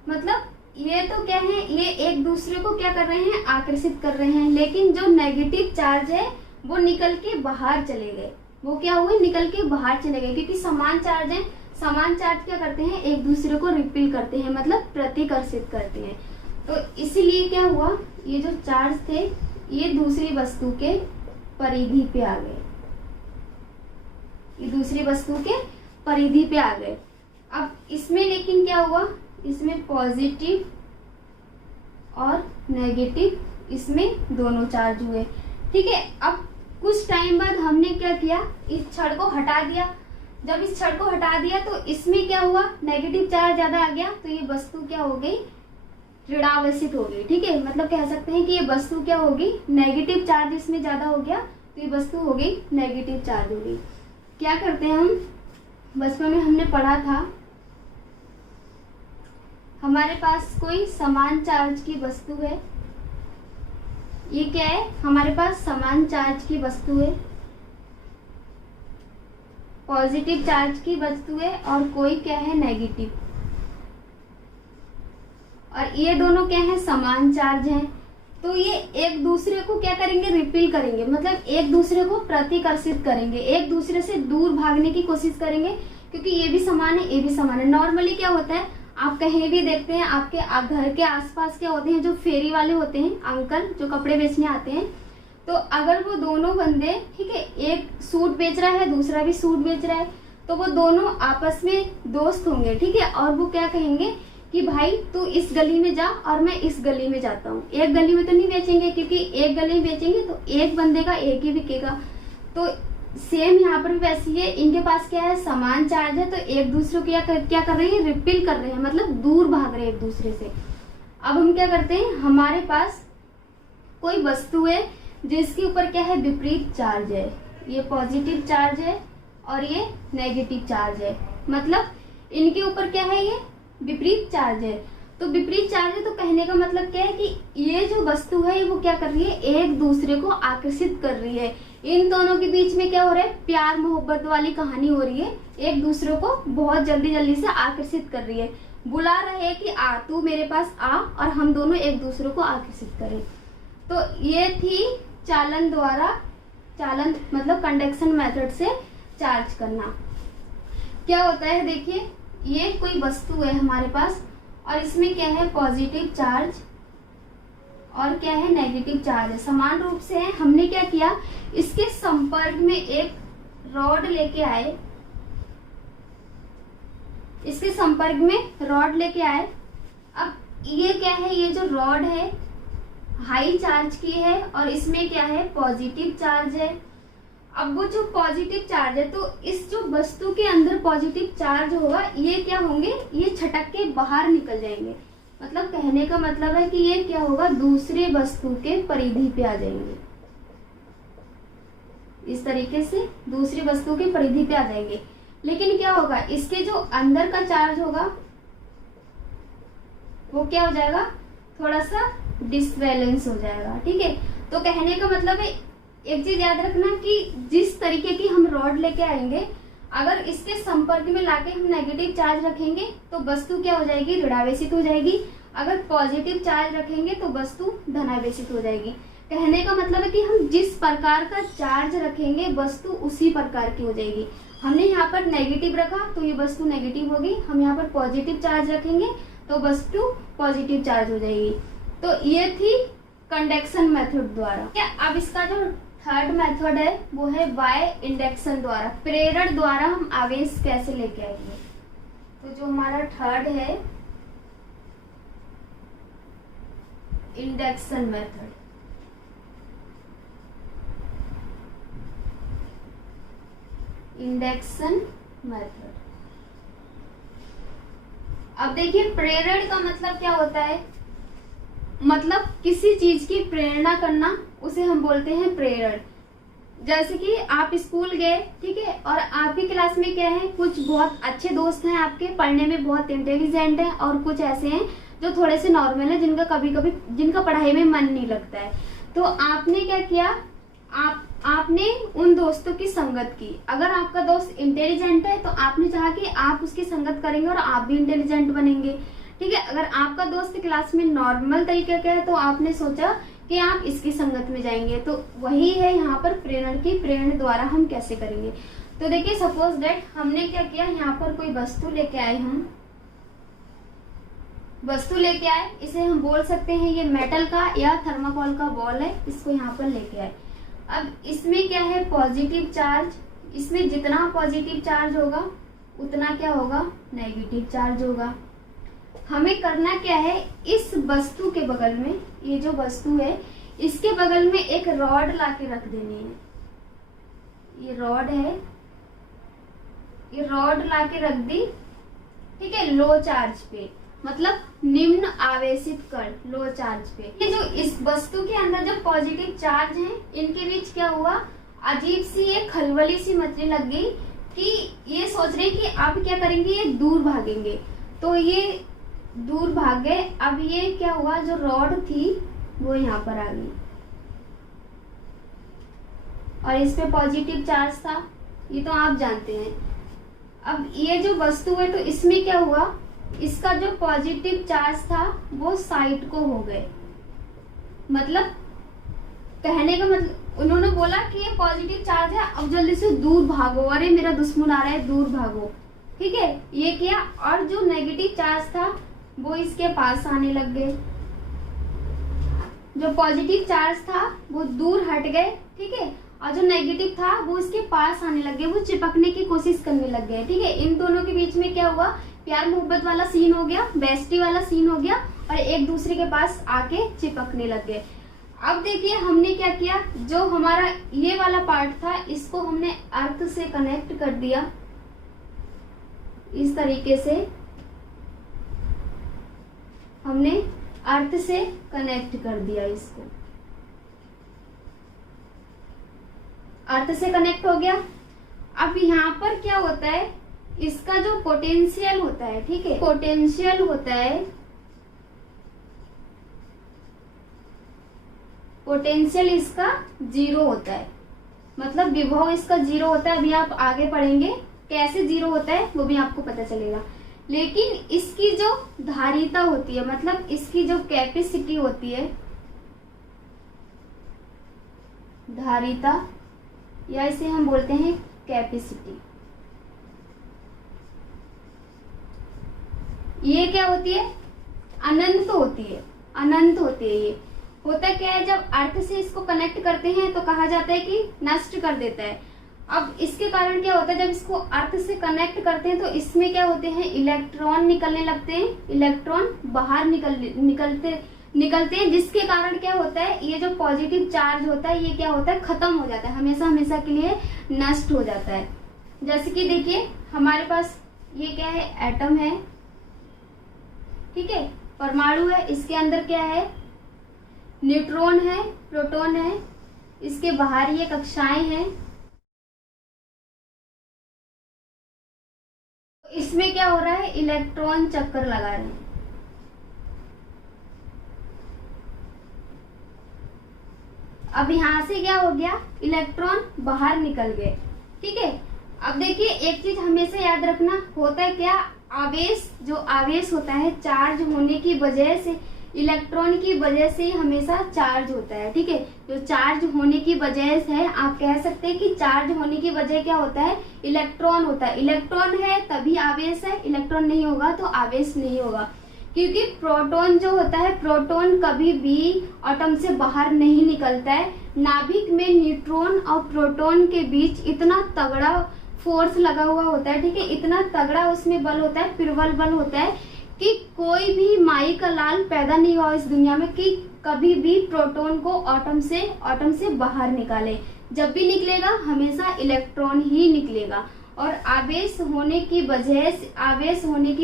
मतलब ये तो क्या है, ये एक दूसरे को क्या कर रहे हैं, आकर्षित कर रहे हैं। लेकिन जो नेगेटिव चार्ज है वो निकल के बाहर चले गए, वो क्या हुए, निकल के बाहर चले गए, क्योंकि समान चार्ज है। समान चार्ज क्या करते हैं, एक दूसरे को रिपेल करते हैं, मतलब प्रतिकर्षित करते हैं। तो इसीलिए क्या हुआ, ये जो चार्ज थे ये दूसरी वस्तु के परिधि पे आ गए, ये दूसरी वस्तु के परिधि पे आ गए। अब इसमें लेकिन क्या हुआ, इसमें पॉजिटिव और नेगेटिव, इसमें दोनों चार्ज हुए। ठीक है, अब कुछ टाइम बाद हमने क्या किया, इस छड़ को हटा दिया। जब इस छड़ को हटा दिया तो इसमें क्या हुआ, नेगेटिव चार्ज ज्यादा आ गया, तो ये वस्तु क्या हो गई, ऋणावेशित हो गई। ठीक है, मतलब कह सकते हैं कि ये वस्तु क्या होगी, नेगेटिव चार्ज इसमें ज्यादा हो गया, तो ये वस्तु हो गई नेगेटिव चार्ज हो गई। क्या करते हैं हम, बचपन में हमने पढ़ा था, हमारे पास कोई समान चार्ज की वस्तु है, ये क्या है, हमारे पास समान चार्ज की वस्तु है, पॉजिटिव चार्ज की वस्तु है, और कोई क्या है, नेगेटिव, और ये दोनों क्या है, समान चार्ज हैं। तो ये एक दूसरे को क्या करेंगे, रिपेल करेंगे, मतलब एक दूसरे को प्रतिकर्षित करेंगे, एक दूसरे से दूर भागने की कोशिश करेंगे, क्योंकि ये भी समान है, ये भी समान है। नॉर्मली क्या होता है, आप कहीं भी देखते हैं, आपके घर के आसपास क्या होते हैं, जो फेरी वाले होते हैं, अंकल जो कपड़े बेचने आते हैं, तो अगर वो दोनों बंदे, ठीक है, एक सूट बेच रहा है, दूसरा भी सूट बेच रहा है, तो वो दोनों आपस में दोस्त होंगे। ठीक है, और वो क्या कहेंगे कि भाई तू इस गली में जा और मैं इस गली में जाता हूँ। एक गली में तो नहीं बेचेंगे, क्योंकि एक गली में बेचेंगे तो एक बंदे का एक ही बिकेगा। तो सेम यहाँ पर भी वैसी है, इनके पास क्या है, समान चार्ज है, तो एक दूसरे को क्या कर रहे हैं, रिपेल कर रहे हैं, मतलब दूर भाग रहे हैं एक दूसरे से। अब हम क्या करते हैं, हमारे पास कोई वस्तु है जिसके ऊपर क्या है, विपरीत चार्ज है, ये पॉजिटिव चार्ज है और ये नेगेटिव चार्ज है, मतलब इनके ऊपर क्या है, ये विपरीत चार्ज है। तो विपरीत चार्ज है, तो कहने का मतलब क्या है कि ये जो वस्तु है वो क्या कर रही है, एक दूसरे को आकर्षित कर रही है। इन दोनों के बीच में क्या हो रहा है, प्यार मोहब्बत वाली कहानी हो रही है, एक दूसरे को बहुत जल्दी जल्दी से आकर्षित कर रही है, बुला रहे हैं कि आ, तू मेरे पास आ, और हम दोनों एक दूसरे को आकर्षित करें। तो ये थी चालन द्वारा, चालन मतलब कंडक्शन मेथड से चार्ज करना। क्या होता है, देखिए ये कोई वस्तु है हमारे पास, और इसमें क्या है, पॉजिटिव चार्ज और क्या है, नेगेटिव चार्ज है, समान रूप से है। हमने क्या किया, इसके संपर्क में एक रॉड लेके आए, इसके संपर्क में रॉड लेके आए। अब ये क्या है, ये जो रॉड है हाई चार्ज की है, और इसमें क्या है, पॉजिटिव चार्ज है। अब वो जो पॉजिटिव चार्ज है, तो इस जो वस्तु के अंदर पॉजिटिव चार्ज होगा, ये क्या होंगे, ये छटक के बाहर निकल जाएंगे। मतलब कहने का मतलब है कि ये क्या होगा, दूसरे वस्तु के परिधि पे आ जाएंगे, इस तरीके से दूसरी वस्तु के परिधि पे आ जाएंगे। लेकिन क्या होगा, इसके जो अंदर का चार्ज होगा वो क्या हो जाएगा, थोड़ा सा डिसबैलेंस हो जाएगा। ठीक है, तो कहने का मतलब है, एक चीज याद रखना कि जिस तरीके की हम रॉड लेके आएंगे, अगर इसके संपर्क में लाके हम नेगेटिव चार्ज रखेंगे तो वस्तु क्या हो जाएगी, ऋणावेशित हो जाएगी। अगर पॉजिटिव चार्ज रखेंगे तो वस्तु धनावेशित हो जाएगी। कहने का मतलब है कि हम जिस प्रकार का चार्ज रखेंगे वस्तु उसी प्रकार की हो जाएगी। हमने यहाँ पर नेगेटिव रखा तो ये वस्तु नेगेटिव होगी, हम यहाँ पर पॉजिटिव चार्ज रखेंगे तो वस्तु पॉजिटिव चार्ज हो जाएगी। तो ये थी कंडक्शन मेथड द्वारा। क्या अब इसका जो थर्ड मेथड है वो है बाय इंडक्शन द्वारा, प्रेरण द्वारा हम आवेश कैसे लेके आएंगे। तो जो हमारा थर्ड है इंडक्शन मेथड, इंडक्शन मेथड। अब देखिए प्रेरण का मतलब क्या होता है, मतलब किसी चीज की प्रेरणा करना, उसे हम बोलते हैं प्रेरण। जैसे कि आप स्कूल गए, ठीक है, और आपकी क्लास में क्या है, कुछ बहुत अच्छे दोस्त हैं आपके, पढ़ने में बहुत इंटेलिजेंट हैं, और कुछ ऐसे हैं जो थोड़े से नॉर्मल है, जिनका कभी कभी जिनका पढ़ाई में मन नहीं लगता है। तो आपने क्या किया, आपने उन दोस्तों की संगत की। अगर आपका दोस्त इंटेलिजेंट है तो आपने चाहा कि आप उसकी संगत करेंगे और आप भी इंटेलिजेंट बनेंगे, ठीक है। अगर आपका दोस्त क्लास में नॉर्मल तरीके का है तो आपने सोचा कि आप इसकी संगत में जाएंगे। तो वही है यहाँ पर प्रेरणा की, प्रेरणा द्वारा हम कैसे करेंगे। तो देखिए सपोज दैट हमने क्या किया, यहाँ पर कोई वस्तु लेके आए, हम वस्तु लेके आए, इसे हम बोल सकते हैं ये मेटल का या थर्माकोल का बॉल है, इसको यहाँ पर लेके आए। अब इसमें क्या है, पॉजिटिव चार्ज, इसमें जितना पॉजिटिव चार्ज होगा उतना क्या होगा, नेगेटिव चार्ज होगा। हमें करना क्या है, इस वस्तु के बगल में, ये जो वस्तु है इसके बगल में एक रॉड लाके रख देनी है। ये रॉड है, ये रॉड लाके रख दी, ठीक है, लो चार्ज पे, मतलब निम्न आवेशित कण, लो चार्ज पे। ये जो इस वस्तु के अंदर जो पॉजिटिव चार्ज है इनके बीच क्या हुआ, अजीब सी एक खलबली सी मचने लग गई कि ये सोच रहे कि अब क्या करेंगे, ये दूर भागेंगे। तो ये दूर भाग गए। अब ये क्या हुआ, जो रॉड थी वो यहाँ पर आ गई और इस पे पॉजिटिव चार्ज था, ये तो आप जानते हैं। अब ये जो वस्तु है तो इसमें क्या हुआ, इसका जो पॉजिटिव चार्ज था वो साइड को हो गए। मतलब कहने का मतलब उन्होंने बोला कि ये पॉजिटिव चार्ज है, अब जल्दी से दूर भागो, अरे मेरा दुश्मन आ रहा है, दूर भागो, ठीक है, ये किया। और जो नेगेटिव चार्ज था वो इसके पास आने लग गए, जो पॉजिटिव चार्ज था वो दूर हट गए, ठीक है, और जो नेगेटिव था वो इसके पास आने लग गए, वो चिपकने की कोशिश करने लग गए, ठीक है। इन दोनों के बीच में क्या हुआ, प्यार मोहब्बत वाला सीन हो गया, बेस्टी वाला सीन हो गया और एक दूसरे के पास आके चिपकने लग गए। अब देखिए हमने क्या किया, जो हमारा ये वाला पार्ट था इसको हमने अर्थ से कनेक्ट कर दिया, इस तरीके से हमने अर्थ से कनेक्ट कर दिया, इसको अर्थ से कनेक्ट हो गया। अब यहाँ पर क्या होता है, इसका जो पोटेंशियल होता है, ठीक है, पोटेंशियल होता है, पोटेंशियल इसका 0 होता है, मतलब विभव इसका 0 होता है। अभी आप आगे पढ़ेंगे कैसे 0 होता है वो भी आपको पता चलेगा। लेकिन इसकी जो धारिता होती है, मतलब इसकी जो कैपेसिटी होती है, धारिता या इसे हम बोलते हैं कैपेसिटी, ये क्या होती है, अनंत होती है, अनंत होती है। ये होता क्या है, जब अर्थ से इसको कनेक्ट करते हैं तो कहा जाता है कि नष्ट कर देता है। अब इसके कारण क्या होता है, जब इसको अर्थ से कनेक्ट करते हैं तो इसमें क्या होते हैं, इलेक्ट्रॉन निकलने लगते हैं, इलेक्ट्रॉन बाहर निकलते हैं, जिसके कारण क्या होता है, ये जो पॉजिटिव चार्ज होता है ये क्या होता है, खत्म हो जाता है, हमेशा हमेशा के लिए नष्ट हो जाता है। जैसे कि देखिए हमारे पास ये क्या है, एटम है, ठीक है, परमाणु है, इसके अंदर क्या है, न्यूट्रॉन है, प्रोटॉन है, इसके बाहर ये कक्षाएं हैं। इसमें क्या हो रहा है, इलेक्ट्रॉन चक्कर लगा रहे हैं। अब यहां से क्या हो गया, इलेक्ट्रॉन बाहर निकल गए, ठीक है। अब देखिए एक चीज हमेशा याद रखना, होता है क्या, आवेश, जो आवेश होता है चार्ज होने की वजह से, इलेक्ट्रॉन की वजह से हमेशा चार्ज होता है, ठीक है। जो चार्ज होने की वजह से आप कह सकते हैं कि चार्ज होने की वजह क्या होता है, इलेक्ट्रॉन होता है। इलेक्ट्रॉन है तभी आवेश है, इलेक्ट्रॉन नहीं होगा तो आवेश नहीं होगा। क्योंकि प्रोटॉन जो होता है, प्रोटॉन कभी भी एटम से बाहर नहीं निकलता है। नाभिक में न्यूट्रॉन और प्रोटॉन के बीच इतना तगड़ा फोर्स लगा हुआ होता है, ठीक है, इतना तगड़ा उसमें बल होता है, प्रबल बल होता है कि कोई भी माई का लाल पैदा नहीं हुआ इस दुनिया में कि कभी भी प्रोटॉन को एटम से बाहर निकाले। जब भी निकलेगा हमेशा इलेक्ट्रॉन ही निकलेगा। और आवेश होने की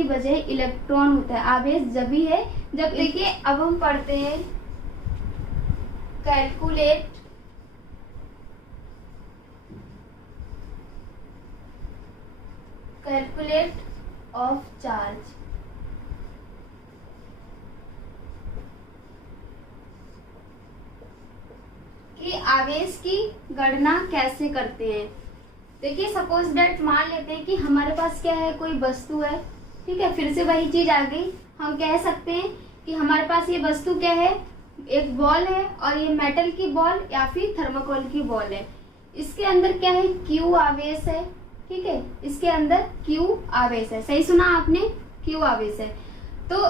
वजह इलेक्ट्रॉन होता है। आवेश जब भी है जब, देखिए अब हम पढ़ते हैं कैलकुलेट ऑफ चार्ज। कि आवेश की गणना कैसे करते हैं। देखिए सपोज दैट मान लेते हैं कि हमारे पास क्या है, कोई वस्तु है, ठीक है, फिर से वही चीज आ गई। हम कह सकते हैं कि हमारे पास ये वस्तु क्या है, एक बॉल है और ये मेटल की बॉल या फिर थर्माकोल की बॉल है। इसके अंदर क्या है, क्यू आवेश है, ठीक है, इसके अंदर क्यू आवेश है। सही सुना आपने, क्यू आवेश है। तो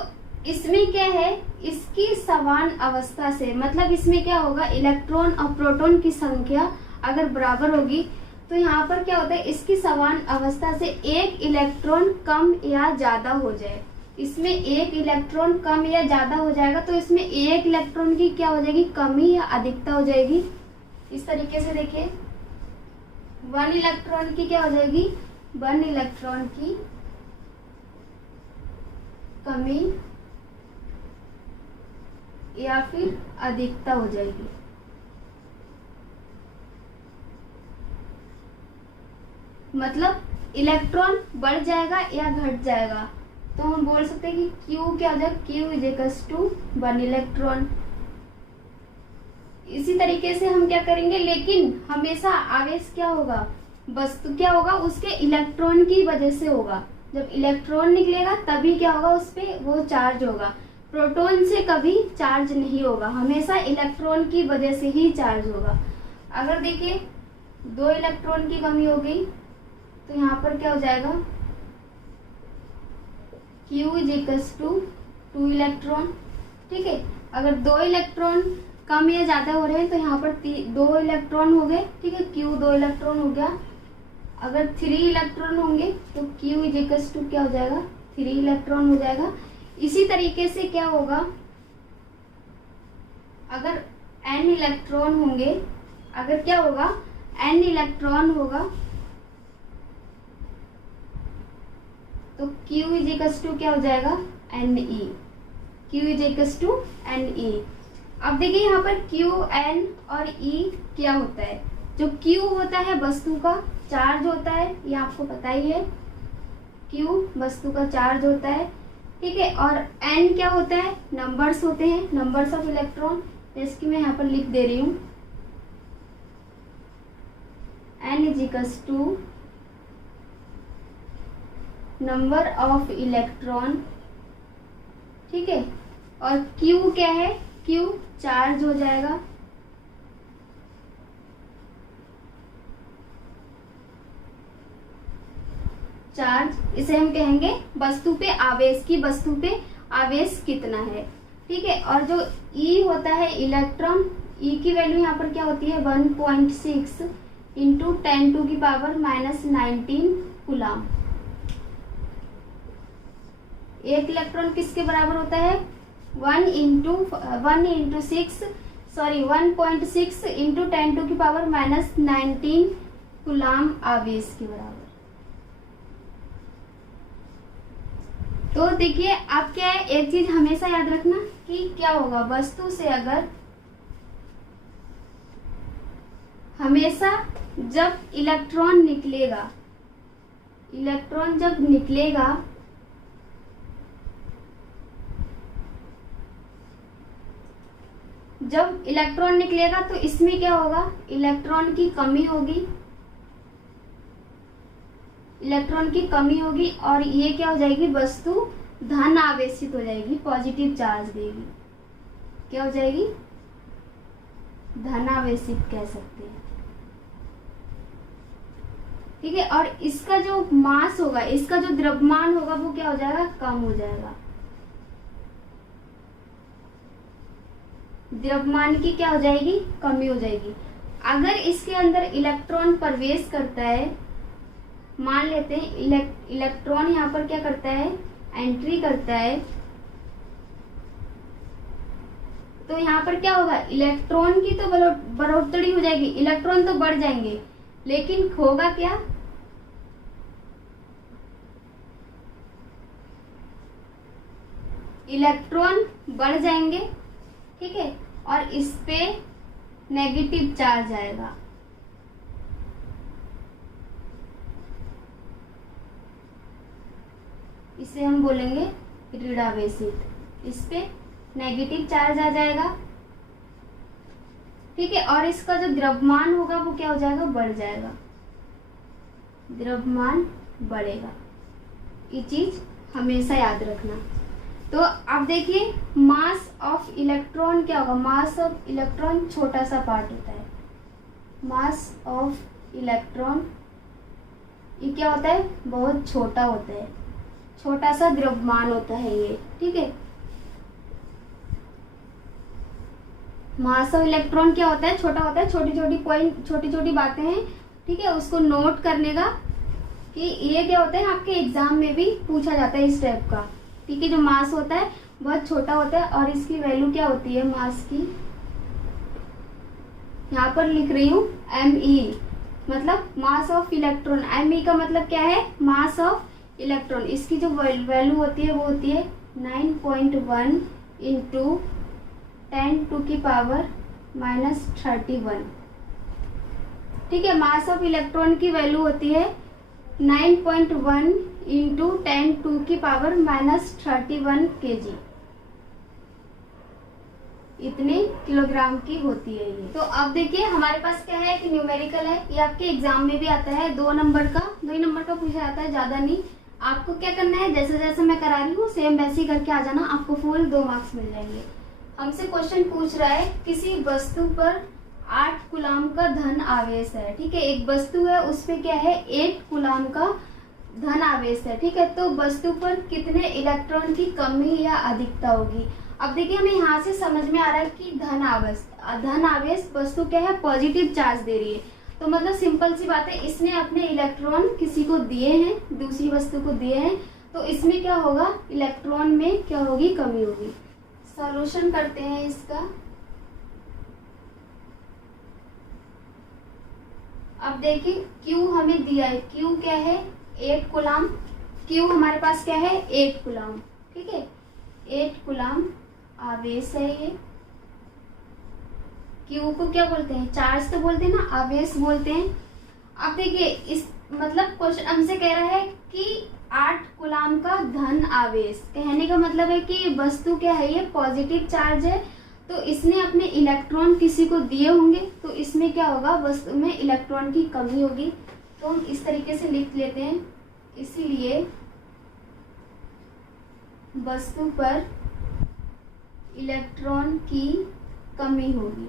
इसमें क्या है, इसकी समान अवस्था से, मतलब इसमें क्या होगा, इलेक्ट्रॉन और प्रोटॉन की संख्या अगर बराबर होगी तो यहाँ पर क्या होता है, इसकी समान अवस्था से एक इलेक्ट्रॉन कम या ज्यादा हो जाए। इसमें एक इलेक्ट्रॉन कम या ज्यादा हो जाएगा तो इसमें एक इलेक्ट्रॉन की क्या हो जाएगी, कमी या अधिकता हो जाएगी। इस तरीके से देखिए, वन इलेक्ट्रॉन की क्या हो जाएगी, वन इलेक्ट्रॉन की कमी या फिर अधिकता हो जाएगी। मतलब इलेक्ट्रॉन बढ़ जाएगा या घट जाएगा। तो हम बोल सकते हैं कि Q क्या हो जाएगा, Q is equals to one electron. इसी तरीके से हम क्या करेंगे, लेकिन हमेशा आवेश क्या होगा, वस्तु क्या होगा, उसके इलेक्ट्रॉन की वजह से होगा। जब इलेक्ट्रॉन निकलेगा तभी क्या होगा, उस पे वो चार्ज होगा। प्रोटॉन से कभी चार्ज नहीं होगा, हमेशा इलेक्ट्रॉन की वजह से ही चार्ज होगा। अगर देखिए दो इलेक्ट्रॉन की कमी हो गई तो यहाँ पर क्या हो जाएगा, Q is equals to two electron, ठीक है। अगर दो इलेक्ट्रॉन कम या ज्यादा हो रहे हैं तो यहाँ पर दो इलेक्ट्रॉन हो गए, ठीक है, Q दो इलेक्ट्रॉन हो गया। अगर थ्री इलेक्ट्रॉन होंगे तो Q इज इक्वल्स टू क्या हो जाएगा, थ्री इलेक्ट्रॉन हो जाएगा। इसी तरीके से क्या होगा, अगर n इलेक्ट्रॉन होंगे, अगर क्या होगा, n इलेक्ट्रॉन होगा तो Q इज इक्वल्स टू क्या हो जाएगा, Ne। Q is equals to Ne। अब देखिए यहाँ पर Q, N और E क्या होता है। जो Q होता है वस्तु का चार्ज होता है, ये आपको पता ही है, Q वस्तु का चार्ज होता है, ठीक है। और N क्या होता है, नंबर्स होते हैं, नंबर्स ऑफ इलेक्ट्रॉन, जैसे कि मैं यहाँ पर लिख दे रही हूँ, N is equals to number of electron, ठीक है। और Q क्या है, Q चार्ज हो जाएगा, चार्ज, इसे हम कहेंगे वस्तु पे आवेश की, वस्तु पे आवेश कितना है, ठीक है। और जो E होता है इलेक्ट्रॉन, E की वैल्यू यहाँ पर क्या होती है, 1.6 इंटू 10⁻⁻19 कूलम। एक इलेक्ट्रॉन किसके बराबर होता है, 1.6 इंटू 10⁻⁻19 कूलम आवेश के बराबर। तो देखिए आप क्या है, एक चीज हमेशा याद रखना कि क्या होगा, वस्तु से अगर हमेशा जब इलेक्ट्रॉन निकलेगा, इलेक्ट्रॉन जब निकलेगा जब इलेक्ट्रॉन निकलेगा तो इसमें क्या होगा, इलेक्ट्रॉन की कमी होगी, इलेक्ट्रॉन की कमी होगी और ये क्या हो जाएगी, वस्तु धन आवेशित हो जाएगी, पॉजिटिव चार्ज देगी। क्या हो जाएगी, धन आवेशित कह सकते हैं, ठीक है। और इसका जो मास होगा, इसका जो द्रव्यमान होगा वो क्या हो जाएगा, कम हो जाएगा। द्रव्यमान की क्या हो जाएगी, कमी हो जाएगी। अगर इसके अंदर इलेक्ट्रॉन प्रवेश करता है, मान लेते हैं इलेक्ट्रॉन यहाँ पर क्या करता है, एंट्री करता है, तो यहाँ पर क्या होगा, इलेक्ट्रॉन की तो बढ़ोतरी हो जाएगी, इलेक्ट्रॉन तो बढ़ जाएंगे, लेकिन होगा क्या, इलेक्ट्रॉन बढ़ जाएंगे, ठीक है, और इस पे नेगेटिव चार्ज आएगा। इसे हम बोलेंगे ऋणावेशित। इस पे नेगेटिव चार्ज आ जाएगा, ठीक है, और इसका जो द्रव्यमान होगा वो क्या हो जाएगा, बढ़ जाएगा, द्रव्यमान बढ़ेगा। ये चीज हमेशा याद रखना। तो अब देखिए मास ऑफ इलेक्ट्रॉन क्या होगा, मास ऑफ इलेक्ट्रॉन छोटा सा पार्ट होता है, मास ऑफ इलेक्ट्रॉन ये क्या होता है, बहुत छोटा होता है, छोटा सा द्रव्यमान होता है ये, ठीक है। मास ऑफ इलेक्ट्रॉन क्या होता है, छोटा होता है, छोटी छोटी पॉइंट, छोटी छोटी बातें हैं, ठीक है, उसको नोट करने का कि ये क्या होता है, आपके एग्जाम में भी पूछा जाता है इस टाइप का, ठीक है। जो मास होता है बहुत छोटा होता है और इसकी वैल्यू क्या होती है मास की, यहाँ पर लिख रही हूँ ME, मतलब मास ऑफ इलेक्ट्रॉन। ME का मतलब क्या है, मास ऑफ इलेक्ट्रॉन। इसकी जो वैल्यू होती है वो होती है 9.1 इंटू 10⁻⁻31, ठीक है। मास ऑफ इलेक्ट्रॉन की वैल्यू होती है 9.1 इंटू 10⁻⁻31 kg, इतने किलोग्राम की होती है ये। तो अब देखिए हमारे पास क्या है कि न्यूमेरिकल है, ये आपके एग्जाम में भी आता है, 2 नंबर का पूछा जाता है, ज्यादा नहीं। आपको क्या करना है, जैसे जैसे मैं करा रही हूँ सेम वैसे ही करके आ जाना, आपको फुल 2 मार्क्स मिल जाएंगे। हमसे क्वेश्चन पूछ रहा है किसी वस्तु पर 8 कूलाम का धन आवेश है, ठीक है। एक वस्तु है उस पे क्या है 8 कूलाम का धन आवेश है, ठीक है। तो वस्तु पर कितने इलेक्ट्रॉन की कमी या अधिकता होगी। अब देखिए हमें यहाँ से समझ में आ रहा है कि धन आवेश वस्तु क्या है, पॉजिटिव चार्ज दे रही है। तो मतलब सिंपल सी बात है, इसने अपने इलेक्ट्रॉन किसी को दिए हैं, दूसरी वस्तु को दिए हैं, तो इसमें क्या होगा, इलेक्ट्रॉन में क्या होगी, कमी होगी। सॉल्यूशन करते हैं इसका। अब देखिए Q हमें दिया है, Q क्या है 8 कूलाम, Q हमारे पास क्या है 8 कूलाम, ठीक है। 8 कूलाम आवेश है ये। Q को क्या बोलते हैं, चार्ज तो बोलते हैं ना, आवेश बोलते हैं। अब देखिए इस मतलब क्वेश्चन हमसे कह रहा है कि 8 कूलाम का धन आवेश, कहने का मतलब है कि वस्तु क्या है, ये पॉजिटिव चार्ज है, तो इसने अपने इलेक्ट्रॉन किसी को दिए होंगे, तो इसमें क्या होगा, वस्तु में इलेक्ट्रॉन की कमी होगी। तो हम इस तरीके से लिख लेते हैं, इसीलिए वस्तु पर इलेक्ट्रॉन की कमी होगी,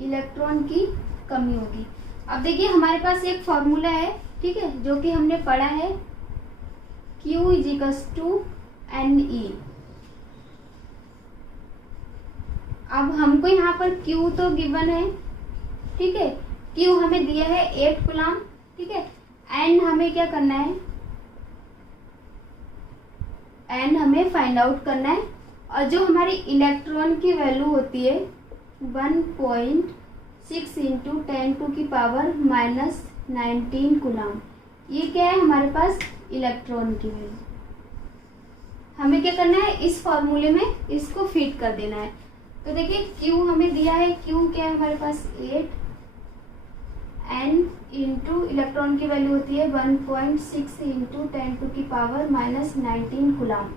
इलेक्ट्रॉन की कमी होगी। अब देखिए हमारे पास एक फॉर्मूला है, ठीक है, जो कि हमने पढ़ा है Q = Ne। अब हमको यहाँ पर Q तो गिवन है, ठीक है, Q हमें दिया है 8 कूलाम, ठीक है। N हमें क्या करना है, N हमें फाइंड आउट करना है, और जो हमारी इलेक्ट्रॉन की वैल्यू होती है 1.6 इंटू 10⁻⁻19 कूलाम, ये क्या है हमारे पास इलेक्ट्रॉन की वैल्यू। हमें क्या करना है, इस फॉर्मूले में इसको फिट कर देना है। तो देखिए Q हमें दिया है, Q क्या है हमारे पास 8, N इंटू इलेक्ट्रॉन की वैल्यू होती है 1.6 इंटू 10⁻⁻19 कूलाम।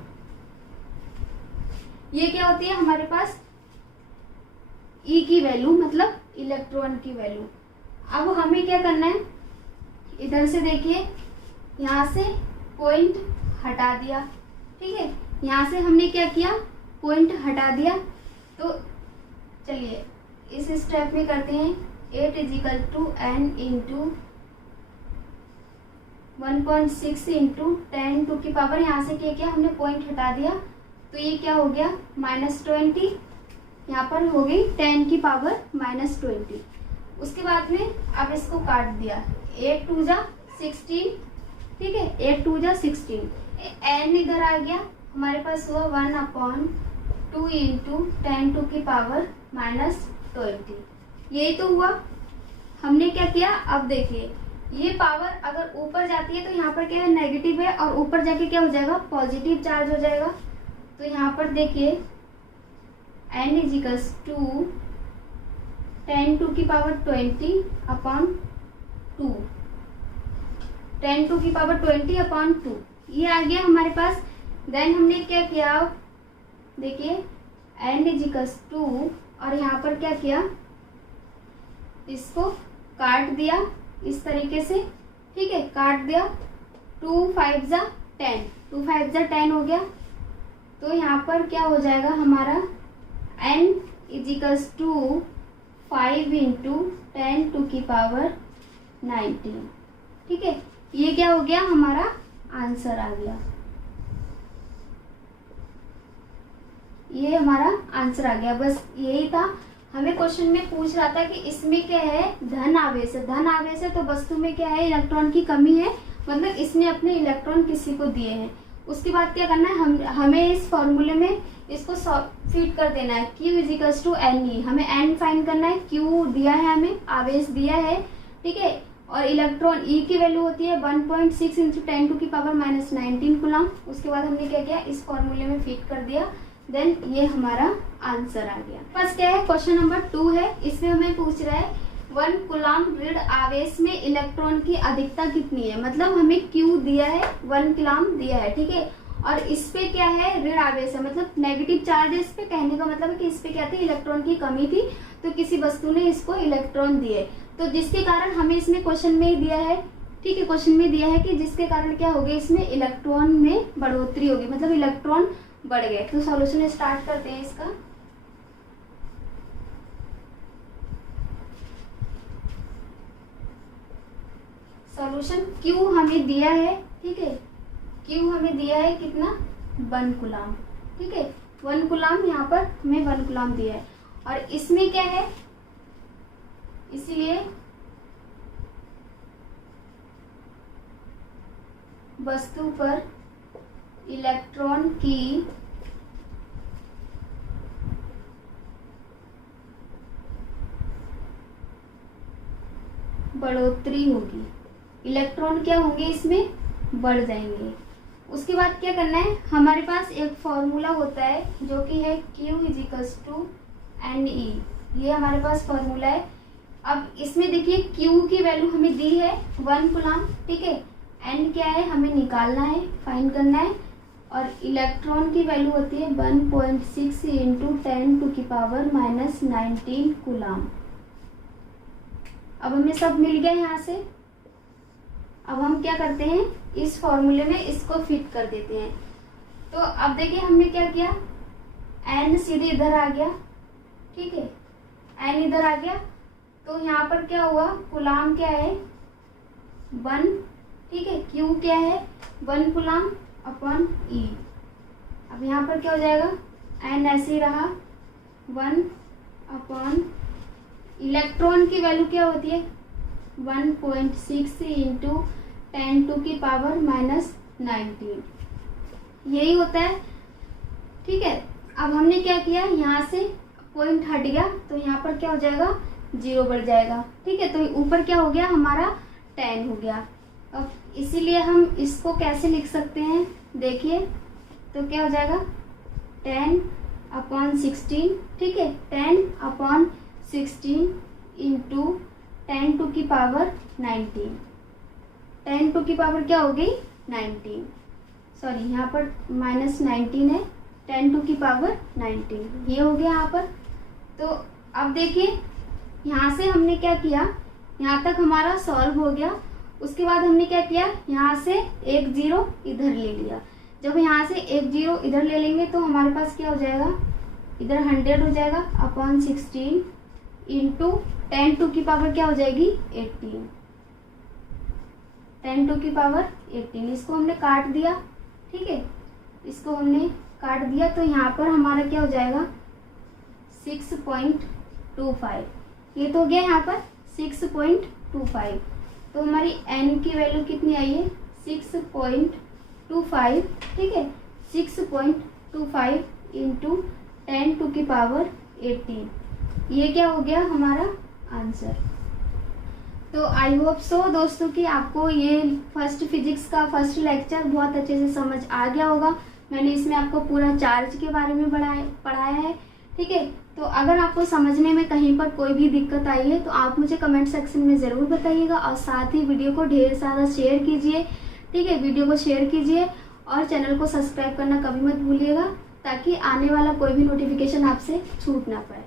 ये क्या होती है हमारे पास E की वैल्यू, मतलब इलेक्ट्रॉन की वैल्यू। अब हमें क्या करना है, इधर से देखिए यहाँ से पॉइंट हटा दिया, ठीक है, यहाँ से हमने क्या किया, पॉइंट हटा दिया। तो चलिए इस स्टेप में करते हैं, 8 = N इंटू 1.6 इंटू 10⁻, यहाँ से क्या किया हमने, पॉइंट हटा दिया, तो ये क्या हो गया -20, यहाँ पर हो गई 10⁻⁻20। उसके बाद में अब इसको काट दिया, 8 2 जा 16, ठीक है, 8 2 जा 16, N इधर आ गया, हमारे पास हुआ 1/2 इंटू 10⁻⁻20। यही तो हुआ। हमने क्या किया, अब देखिए ये पावर अगर ऊपर जाती है तो यहाँ पर क्या है, नेगेटिव है, और ऊपर जाके क्या हो जाएगा, पॉजिटिव चार्ज हो जाएगा। तो यहाँ पर देखिए N = 10⁻20/2, 10⁻20/2 ये आ गया हमारे पास। देन हमने क्या किया, देखिए n इजिकल्स टू, और यहाँ पर क्या किया, इसको काट दिया इस तरीके से, ठीक है, काट दिया, 2 5 जा 10, 2 5 जा 10 हो गया। तो यहाँ पर क्या हो जाएगा हमारा n is equals to 5 into 10 to की पावर 19, ठीक है। ये क्या हो गया, हमारा आंसर आ गया, ये हमारा आंसर आ गया। बस यही था, हमें क्वेश्चन में पूछ रहा था कि इसमें क्या है, धन आवेश है, धन आवेश है तो वस्तु में क्या है, इलेक्ट्रॉन की कमी है, मतलब इसने अपने इलेक्ट्रॉन किसी को दिए हैं। उसके बाद क्या करना है, हमें इस फॉर्मूले में इसको फिट कर देना है, Q is equals to N E, हमें n फाइंड करना है, Q दिया है, हमें आवेश दिया है, ठीक है, और इलेक्ट्रॉन E की वैल्यू होती है 1.6 इंटू 10 टू की पावर -19 कूलम। उसके बाद हमने क्या किया, इस फॉर्मूले में फिट कर दिया, देन ये हमारा आंसर आ गया। फर्स्ट क्या है, क्वेश्चन नंबर 2 है, इसमें हमें पूछ रहा है 1 कूलम ऋण आवेश में इलेक्ट्रॉन की अधिकता कितनी है, मतलब हमें Q दिया है, 1 कूलम दिया है, ठीक है, और इस पे क्या है, ऋण आवेश है, मतलब नेगेटिव चार्ज है इस पे, कहने का मतलब है कि इस पे क्या थी, इलेक्ट्रॉन की कमी थी, तो किसी वस्तु ने इसको इलेक्ट्रॉन दिए, तो जिसके कारण हमें इसमें क्वेश्चन में ही दिया है, ठीक है, क्वेश्चन में दिया है कि जिसके कारण क्या होगी, इसमें इलेक्ट्रॉन में बढ़ोतरी होगी, मतलब इलेक्ट्रॉन बढ़ गए। तो सॉल्यूशन स्टार्ट करते हैं इसका। सॉल्यूशन Q हमें दिया है, ठीक है, Q हमें दिया है कितना, 1 कूलम, ठीक है, 1 कूलम, यहाँ पर हमें 1 कूलम दिया है, और इसमें क्या है, इसलिए वस्तु पर इलेक्ट्रॉन की बढ़ोतरी होगी, इलेक्ट्रॉन क्या होंगे, इसमें बढ़ जाएंगे। उसके बाद क्या करना है, हमारे पास एक फॉर्मूला होता है जो कि है Q is equals to N E, ये हमारे पास फॉर्मूला है। अब इसमें देखिए Q की वैल्यू हमें दी है 1 कूलम, ठीक है, N क्या है, हमें निकालना है, फाइंड करना है, और इलेक्ट्रॉन की वैल्यू होती है 1.6 इंटू 10 टू की पावर -19 कूलम। अब हमें सब मिल गया यहाँ से। अब हम क्या करते हैं, इस फॉर्मूले में इसको फिट कर देते हैं। तो अब देखिए हमने क्या किया, n सीधे इधर आ गया, ठीक है, n इधर आ गया, तो यहाँ पर क्या हुआ, कूलम क्या है 1, ठीक है, Q क्या है 1 कूलम अपॉन E। अब यहाँ पर क्या हो जाएगा, n ऐसे ही रहा, 1 अपॉन इलेक्ट्रॉन की वैल्यू क्या होती है 1.6 इंटू 10 टू की पावर -19, यही होता है, ठीक है। अब हमने क्या किया, यहाँ से पॉइंट हट गया, तो यहाँ पर क्या हो जाएगा, 0 बढ़ जाएगा, ठीक है, तो ऊपर क्या हो गया, हमारा 10 हो गया। अब इसीलिए हम इसको कैसे लिख सकते हैं, देखिए, तो क्या हो जाएगा 10/16, ठीक है, 10/16 इंटू 10 टू की पावर 19, 10 टू की पावर क्या हो गई 19, सॉरी यहाँ पर -19 है, 10 टू की पावर 19, ये हो गया यहाँ पर। तो अब देखिए यहाँ से हमने क्या किया, यहाँ तक हमारा सॉल्व हो गया। उसके बाद हमने क्या किया, यहाँ से एक 0 इधर ले लिया। जब यहाँ से एक 0 इधर ले लेंगे तो हमारे पास क्या हो जाएगा, इधर 100 हो जाएगा अपॉन 16 इंटू 10 टू की पावर क्या हो जाएगी 18, 10 टू की पावर 18। इसको हमने काट दिया, ठीक है, इसको हमने काट दिया, तो यहाँ पर हमारा क्या हो जाएगा 6.25, ये तो हो गया यहाँ पर 6.25। तो हमारी n की वैल्यू कितनी आई है 6.25, ठीक है, 6.25 इंटू 10 टू की पावर 18, ये क्या हो गया हमारा आंसर। तो आई होप सो दोस्तों कि आपको ये फर्स्ट फिजिक्स का फर्स्ट लेक्चर बहुत अच्छे से समझ आ गया होगा। मैंने इसमें आपको पूरा चार्ज के बारे में पढ़ाया है, ठीक है। तो अगर आपको समझने में कहीं पर कोई भी दिक्कत आई है तो आप मुझे कमेंट सेक्शन में ज़रूर बताइएगा, और साथ ही वीडियो को ढेर सारा शेयर कीजिए, ठीक है, वीडियो को शेयर कीजिए और चैनल को सब्सक्राइब करना कभी मत भूलिएगा। ताकि आने वाला कोई भी नोटिफिकेशन आपसे छूट ना पाए।